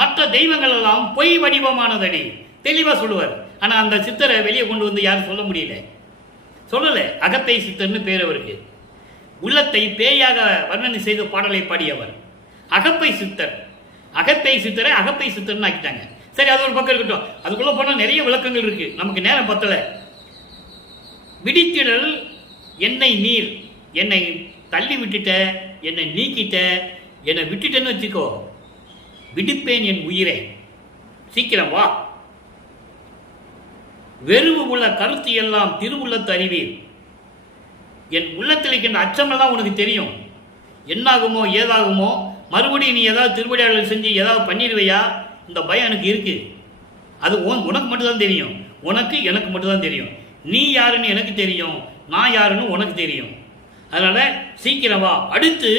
மற்ற தெய்வங்கள் எல்லாம் பொய் வடிவமானதடி தெளிவாக சொல்லுவார். ஆனால் அந்த சித்தரை வெளியே கொண்டு வந்து யாரும் சொல்ல முடியல, சொல்லலை. அகப்பை சித்தர்னு பேர் அவருக்கு. உள்ளத்தை பேயாக வர்ணனை செய்த பாடலை பாடியவர் அகப்பை சித்தர். அகப்பை சித்தரை அகப்பை சித்தர்னு ஆக்கிட்டாங்க. சரி, அது ஒரு பக்கம் இருக்கட்டும். அதுக்குள்ள போனால் நிறைய விளக்கங்கள் இருக்கு, நமக்கு நேரம் பத்தல. விடித்திடல் என்னை நீர், என்னை தள்ளி விட்டுட்ட, என்னை நீக்கிட்ட, என்னை விட்டுட்டேன்னு வச்சுக்கோ, விடுப்பேன் என் உயிரை, சீக்கிரம் வா. வெறுவு உள்ள கருத்து எல்லாம் திருவுள்ளத்து அறிவீர். என் உள்ளத்தில் இருக்கின்ற அச்சமெல்லாம் உனக்கு தெரியும். என்னாகுமோ ஏதாகுமோ, மறுபடியும் நீ ஏதாவது திருவிளையாடல் செஞ்சு ஏதாவது பண்ணிடுவையா, இந்த பயம் எனக்கு இருக்கு. அது உனக்கு மட்டும்தான் தெரியும். உனக்கு எனக்கு மட்டும்தான் தெரியும். நீ யாருன்னு எனக்கு தெரியும், நான் யாருன்னு உனக்கு தெரியும். அதனால சீக்கிரம் வா. அடுத்து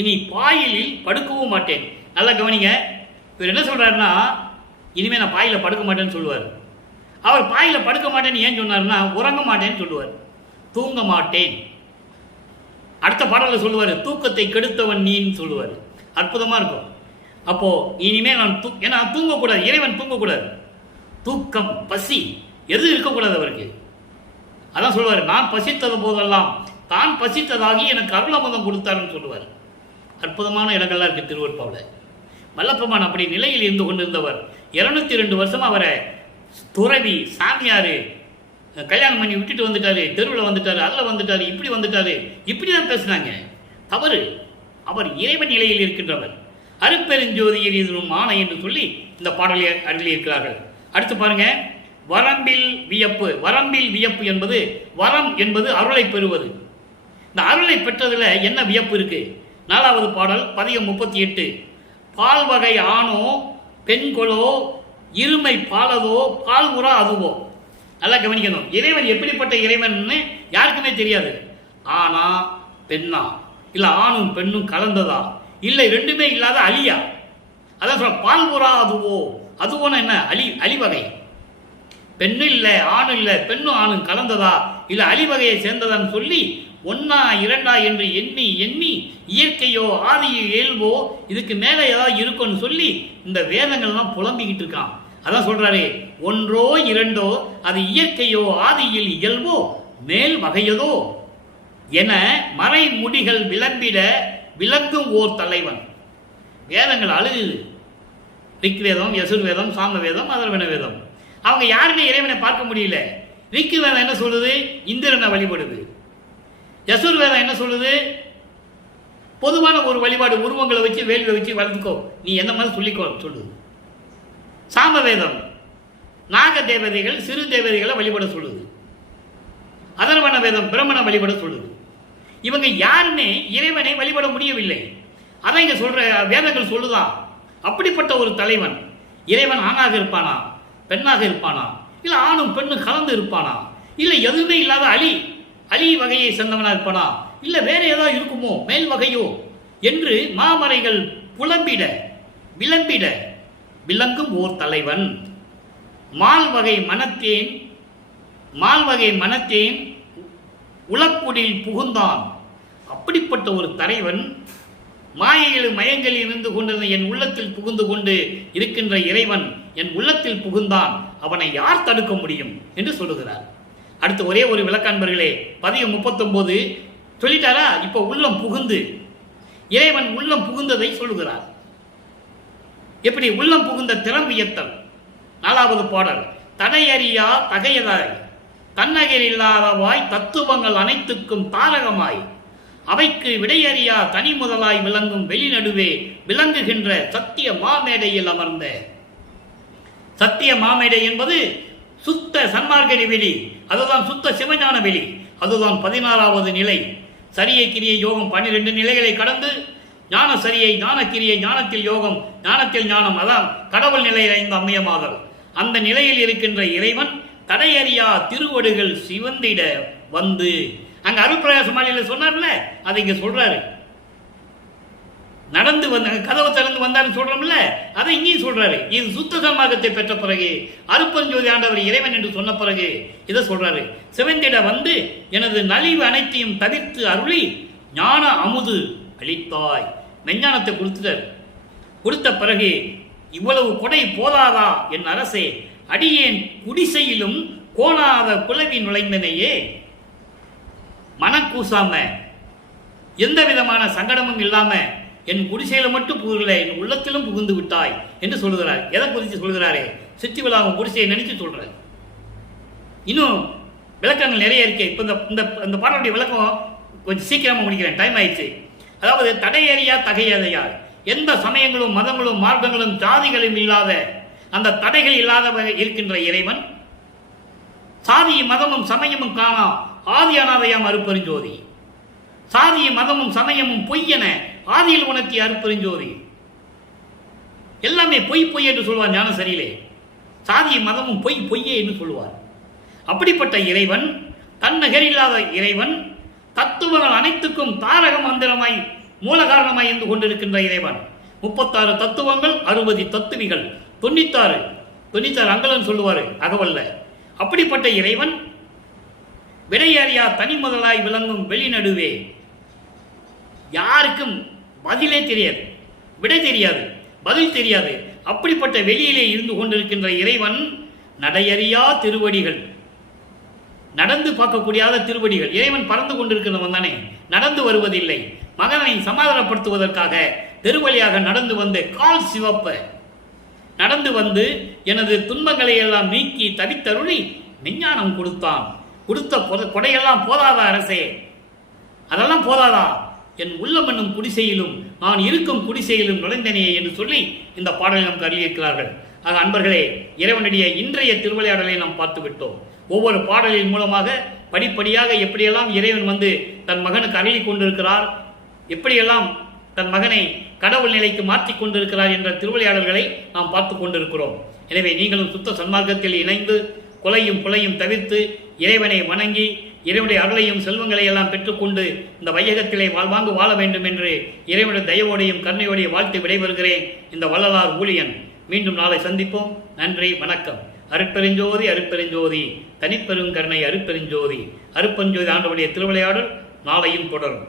இனி பாயிலில் படுக்கவும் மாட்டேன். நல்லா கவனிங்க. இவர் என்ன சொல்றாருன்னா, இனிமேல் நான் பாயில படுக்க மாட்டேன்னு சொல்லுவார். அவர் பாயில படுக்க மாட்டேன்னு ஏன் சொன்னார்னா, உறங்க மாட்டேன்னு சொல்லுவார், தூங்க மாட்டேன். அடுத்த பாடலில் சொல்லுவார், தூக்கத்தை கெடுத்தவன் நீன்னு சொல்லுவார். அற்புதமாக இருக்கும். அப்போ இனிமேல் நான் ஏன்னா தூங்கக்கூடாது, இறைவன் தூங்கக்கூடாது. தூக்கம், பசி எது இருக்கக்கூடாது அவருக்கு. அதான் சொல்லுவார், நான் பசித்தது போதெல்லாம் தான் பசித்ததாகி எனக்கு அருளமுதம் கொடுத்தாருன்னு சொல்லுவார். அற்புதமான இடங்கள்லாம் இருக்கு திருவருட்பாவில். வல்லப்பெருமான் அப்படி நிலையில் இருந்து கொண்டிருந்தவர். 202 வருஷம் அவரை துறவி சாமியாரு கல்யாணம் பண்ணி விட்டுட்டு வந்துட்டாரு, தெருவில் வந்துட்டாரு, அதில் வந்துட்டாரு, இப்படி வந்துட்டாரு, இப்படி தான் பேசுனாங்க. தவறு. அவர் இறைவன் நிலையில் இருக்கின்றவர். அருட்பெருஞ்சோதியில் இதுவும் ஆணை என்று சொல்லி இந்த பாடலை அருளியிருக்கிறார்கள். அடுத்து பாருங்க, வரம்பில் வியப்பு. வரம்பில் வியப்பு என்பது, வரம் என்பது அருளை பெறுவது. இந்த அருளை பெற்றதில் என்ன வியப்பு இருக்கு? 4வது பாடல் பதிகம் 38. பால் வகை ஆணோ பெண்களோ இருமை பாலதோ பால் உரா அதுவோ. நல்லா கவனிக்கணும். இறைவன் எப்படிப்பட்ட இறைவன் யாருக்குமே தெரியாது. ஆனா பெண்ணா, இல்ல ஆணும் பெண்ணும் கலந்ததா, இல்லை ரெண்டுமே இல்லாத அலியா. அதான் சொல்ற பால் உரா அதுவோ. அதுவோன்னு என்ன? அலிவகை. பெண்ணு இல்லை ஆணு இல்லை, பெண்ணும் ஆணும் கலந்ததா, இல்லை அலிவகையை சேர்ந்ததான்னு சொல்லி ஒன்னா இரண்டா என்று எண்ணி எண்ணி இயற்கையோ ஆதியோ இயல்போ இதுக்கு மேலே ஏதாவது இருக்கும்னு சொல்லி இந்த வேதங்கள்லாம் புலம்பிக்கிட்டு இருக்கான். அதான் சொல்றாரு, ஒன்றோ இரண்டோ அது இயற்கையோ ஆதியில் இயல்போ மேல் வகையதோ என மறை முடிகள் விளம்பிட விளங்கும் ஓர் தலைவன். வேதங்கள் அழுகுது. ரிக்வேதம், யசுர்வேதம், சாமவேதம், அதர்வன வேதம். அவங்க யாருமே இறைவனை பார்க்க முடியல. ரிக்வேதம் என்ன சொல்லுது? இந்திரனை வழிபடுது. யசுர்வேதம் என்ன சொல்லுது? பொதுவான ஒரு வழிபாடு, உருவங்களை வச்சு வேள்வை வச்சு வளர்த்துக்கோ, நீ என்ன மாதிரி சொல்லிக்கோ சொல்லுது. சாமவேதம் நாக தேவதைகள் சிறு தேவதைகளை வழிபட சொல்லுது. அதர்வன வேதம் பிரம்மனை வழிபட சொல்லுது. இவங்க யாருமே இறைவனை வழிபட முடியவில்லை. அதான் இங்க சொல்ற வேதங்கள் சொல்லுதான். அப்படிப்பட்ட ஒரு தலைவன். இறைவன் ஆணாக இருப்பானா பெண்ணாக இருப்பானா? இல்லை ஆணும் பெண்ணும் கலந்து இருப்பானா, இல்லை எதுவுமே இல்லாத அலி வகையை சேர்ந்தவனா இருப்பானா, இல்லை வேற ஏதாவது இருக்குமோ மேல் வகையோ என்று மாமறைகள் புலம்பிட விளம்பிட விளங்கும் ஓர் தலைவன் மால்வகை மனத்தேன் உலக்குடில் புகுந்தான். அப்படிப்பட்ட ஒரு தலைவன் மாயையிலும் மயங்களில் இருந்து கொண்டிருந்த என் உள்ளத்தில் புகுந்து கொண்டு இருக்கின்ற இறைவன் என் உள்ளத்தில் புகுந்தான், அவனை யார் தடுக்க முடியும் என்று சொல்லுகிறார். அடுத்து ஒரே ஒரு விளக்கான்பர்களே, பதியம் 39 சொல்லிட்டாரா? இப்ப உள்ளம் புகுந்து இறைவன் உள்ளம் புகுந்ததை சொல்லுகிறார். எப்படி உள்ளம் புகுந்த திறம் வியத்தல். 4வது பாடல், தடையறியா தகையதாய் தன்னகர் இல்லாதவாய் தத்துவங்கள் அனைத்துக்கும் தாரகமாய் அவைக்கு விடையறியா தனி முதலாய் விளங்கும் வெளிநடுவே விளங்குகின்ற சத்திய மாமேடையில் அமர்ந்த. சத்திய மாமேடை என்பது சுத்த சன்மார்க்க வெளி, அதுதான் சுத்த சிவஞான வெளி, அதுதான் 16வது நிலை. சரியை கிரியை யோகம் 12 நிலைகளை கடந்து ஞான சரியை ஞான கிரியை ஞானத்தில் யோகம் ஞானத்தில் ஞானம், அதான் கடவுள் நிலை 5 அம்மையமாதல். அந்த நிலையில் இருக்கின்ற இறைவன் தடையறியா திருவடுகள் சிவந்திட வந்து, அங்க அருள்பிரகாச மாலையில சொன்னார்ல, அதை இங்க சொல்றாரு. நடந்து வந்த கதவை திறந்து வந்தாருன்னு சொல்றோம்ல, அதை இங்கேயும் சொல்றாரு. இது சுத்த சன்மார்க்கத்தை பெற்ற பிறகு அருப்பஞ்சோதி ஆண்டவர் இறைவன் என்று சொன்ன பிறகு இதை சொல்றாரு. சிவந்திட வந்து எனது நலிவு அனைத்தையும் தவிர்த்து அருளி ஞான அமுது அளித்தாய். மெஞ்ஞானத்தை கொடுத்துட்டார். கொடுத்த பிறகு இவ்வளவு கொடை போதாதா என் அரசே, அடியேன் குடிசையிலும் கோணாத குலவி நுழைந்தனையே, மனக்கூசாம எந்த விதமான சங்கடமும் இல்லாம என் குடிசையில மட்டும் புகழ என் உள்ளத்திலும் புகுந்து விட்டாய் என்று சொல்லுகிறார். எதை குறித்து சொல்கிறாரே? சித்தி விழாவும் குடிசையை நினைச்சு சொல்றாரு. இன்னும் விளக்கங்கள் நிறைய இருக்கு. இப்ப இந்த பாடலுடைய விளக்கம் கொஞ்சம் சீக்கிரமா முடிக்கிறேன், டைம் ஆயிடுச்சு. அதாவது தடையறியா தகையதையார், எந்த சமயங்களும் மதங்களும் மார்க்கங்களும் ஜாதிகளும் இல்லாத அந்த தடைகள் இல்லாத இருக்கின்ற இறைவன், சாதியும் மதமும் சமயமும் காணா ஆதி அனாதையாம் அருப்பெருஞ்சோதி, சாதியும் மதமும் சமயமும் பொய்யென ஆதியில் உணர்த்திய அருப்பெருஞ்சோதி. எல்லாமே பொய் பொய் என்று சொல்வார் ஞான சரியிலே. சாதியும் மதமும் பொய்யே என்று சொல்வார். அப்படிப்பட்ட இறைவன், தன்னகர் இல்லாத இறைவன், தத்துவங்கள் அனைத்துக்கும் தாரக மந்திரமாய் மூல காரணமாய் இருந்து கொண்டிருக்கின்ற இறைவன். 36 தத்துவங்கள், 60 தத்துவிகள், 96 அங்கலன் சொல்லுவாரு அகவல்ல. அப்படிப்பட்ட இறைவன் விடையறியா தனி முதலாய் விளங்கும் வெளிநடுவே. யாருக்கும் பதிலே தெரியாது, விடை தெரியாது, பதில் தெரியாது. அப்படிப்பட்ட வெளியிலே இருந்து கொண்டிருக்கின்ற இறைவன் நடையறியா திருவடிகள், நடந்து பார்க்கக்கூடியாத திருவடிகள். இறைவன் பறந்து கொண்டிருக்கிறவன் தானே, நடந்து வருவதில்லை. மகனை சமாதானப்படுத்துவதற்காக தெருவழியாக நடந்து வந்து கால் சிவப்ப நடந்து வந்து எனது துன்பங்களை எல்லாம் நீக்கி தவித்தருளி விஞ்ஞானம் கொடுத்தான். கொடுத்த கொடையெல்லாம் போதாதா அரசே, அதெல்லாம் போதாதா, என் உள்ளம் என்னும் குடிசையிலும் நான் இருக்கும் குடிசையிலும் நுழைந்தனையே என்று சொல்லி இந்த பாடலை நமக்கு அருளியிருக்கிறார்கள். ஆக அன்பர்களே, இறைவனுடைய இன்றைய திருவிளையாடலை நாம் பார்த்து விட்டோம். ஒவ்வொரு பாடலின் மூலமாக படிப்படியாக எப்படியெல்லாம் இறைவன் வந்து தன் மகனுக்கு அருளி கொண்டிருக்கிறார், எப்படியெல்லாம் தன் மகனை கடவுள் நிலைக்கு மாற்றிக் கொண்டிருக்கிறார் என்ற திருவிளையாடல்களை நாம் பார்த்து கொண்டிருக்கிறோம். எனவே நீங்களும் சுத்த சன்மார்க்கத்தில் இணைந்து கொலையும் புலையும் தவிர்த்து இறைவனை வணங்கி இறைவனுடைய அருளையும் செல்வங்களை எல்லாம் பெற்றுக்கொண்டு இந்த வையகத்திலே வாழ்வாங்கு வாழ வேண்டும் என்று இறைவனுடைய தயவோடையும் கருணையோடையும் வாழ்த்து விடைபெறுகிறேன். இந்த வள்ளலார் ஊழியன். மீண்டும் நாளை சந்திப்போம். நன்றி, வணக்கம். அருட்பெருஞ்சோதி அருட்பெருஞ்சோதி தனிப்பெருங்கருணை அருட்பெருஞ்சோதி. அருட்பெருஞ்சோதி ஆண்டவருடைய திருவிளையாடல் நாளையும் தொடரும்.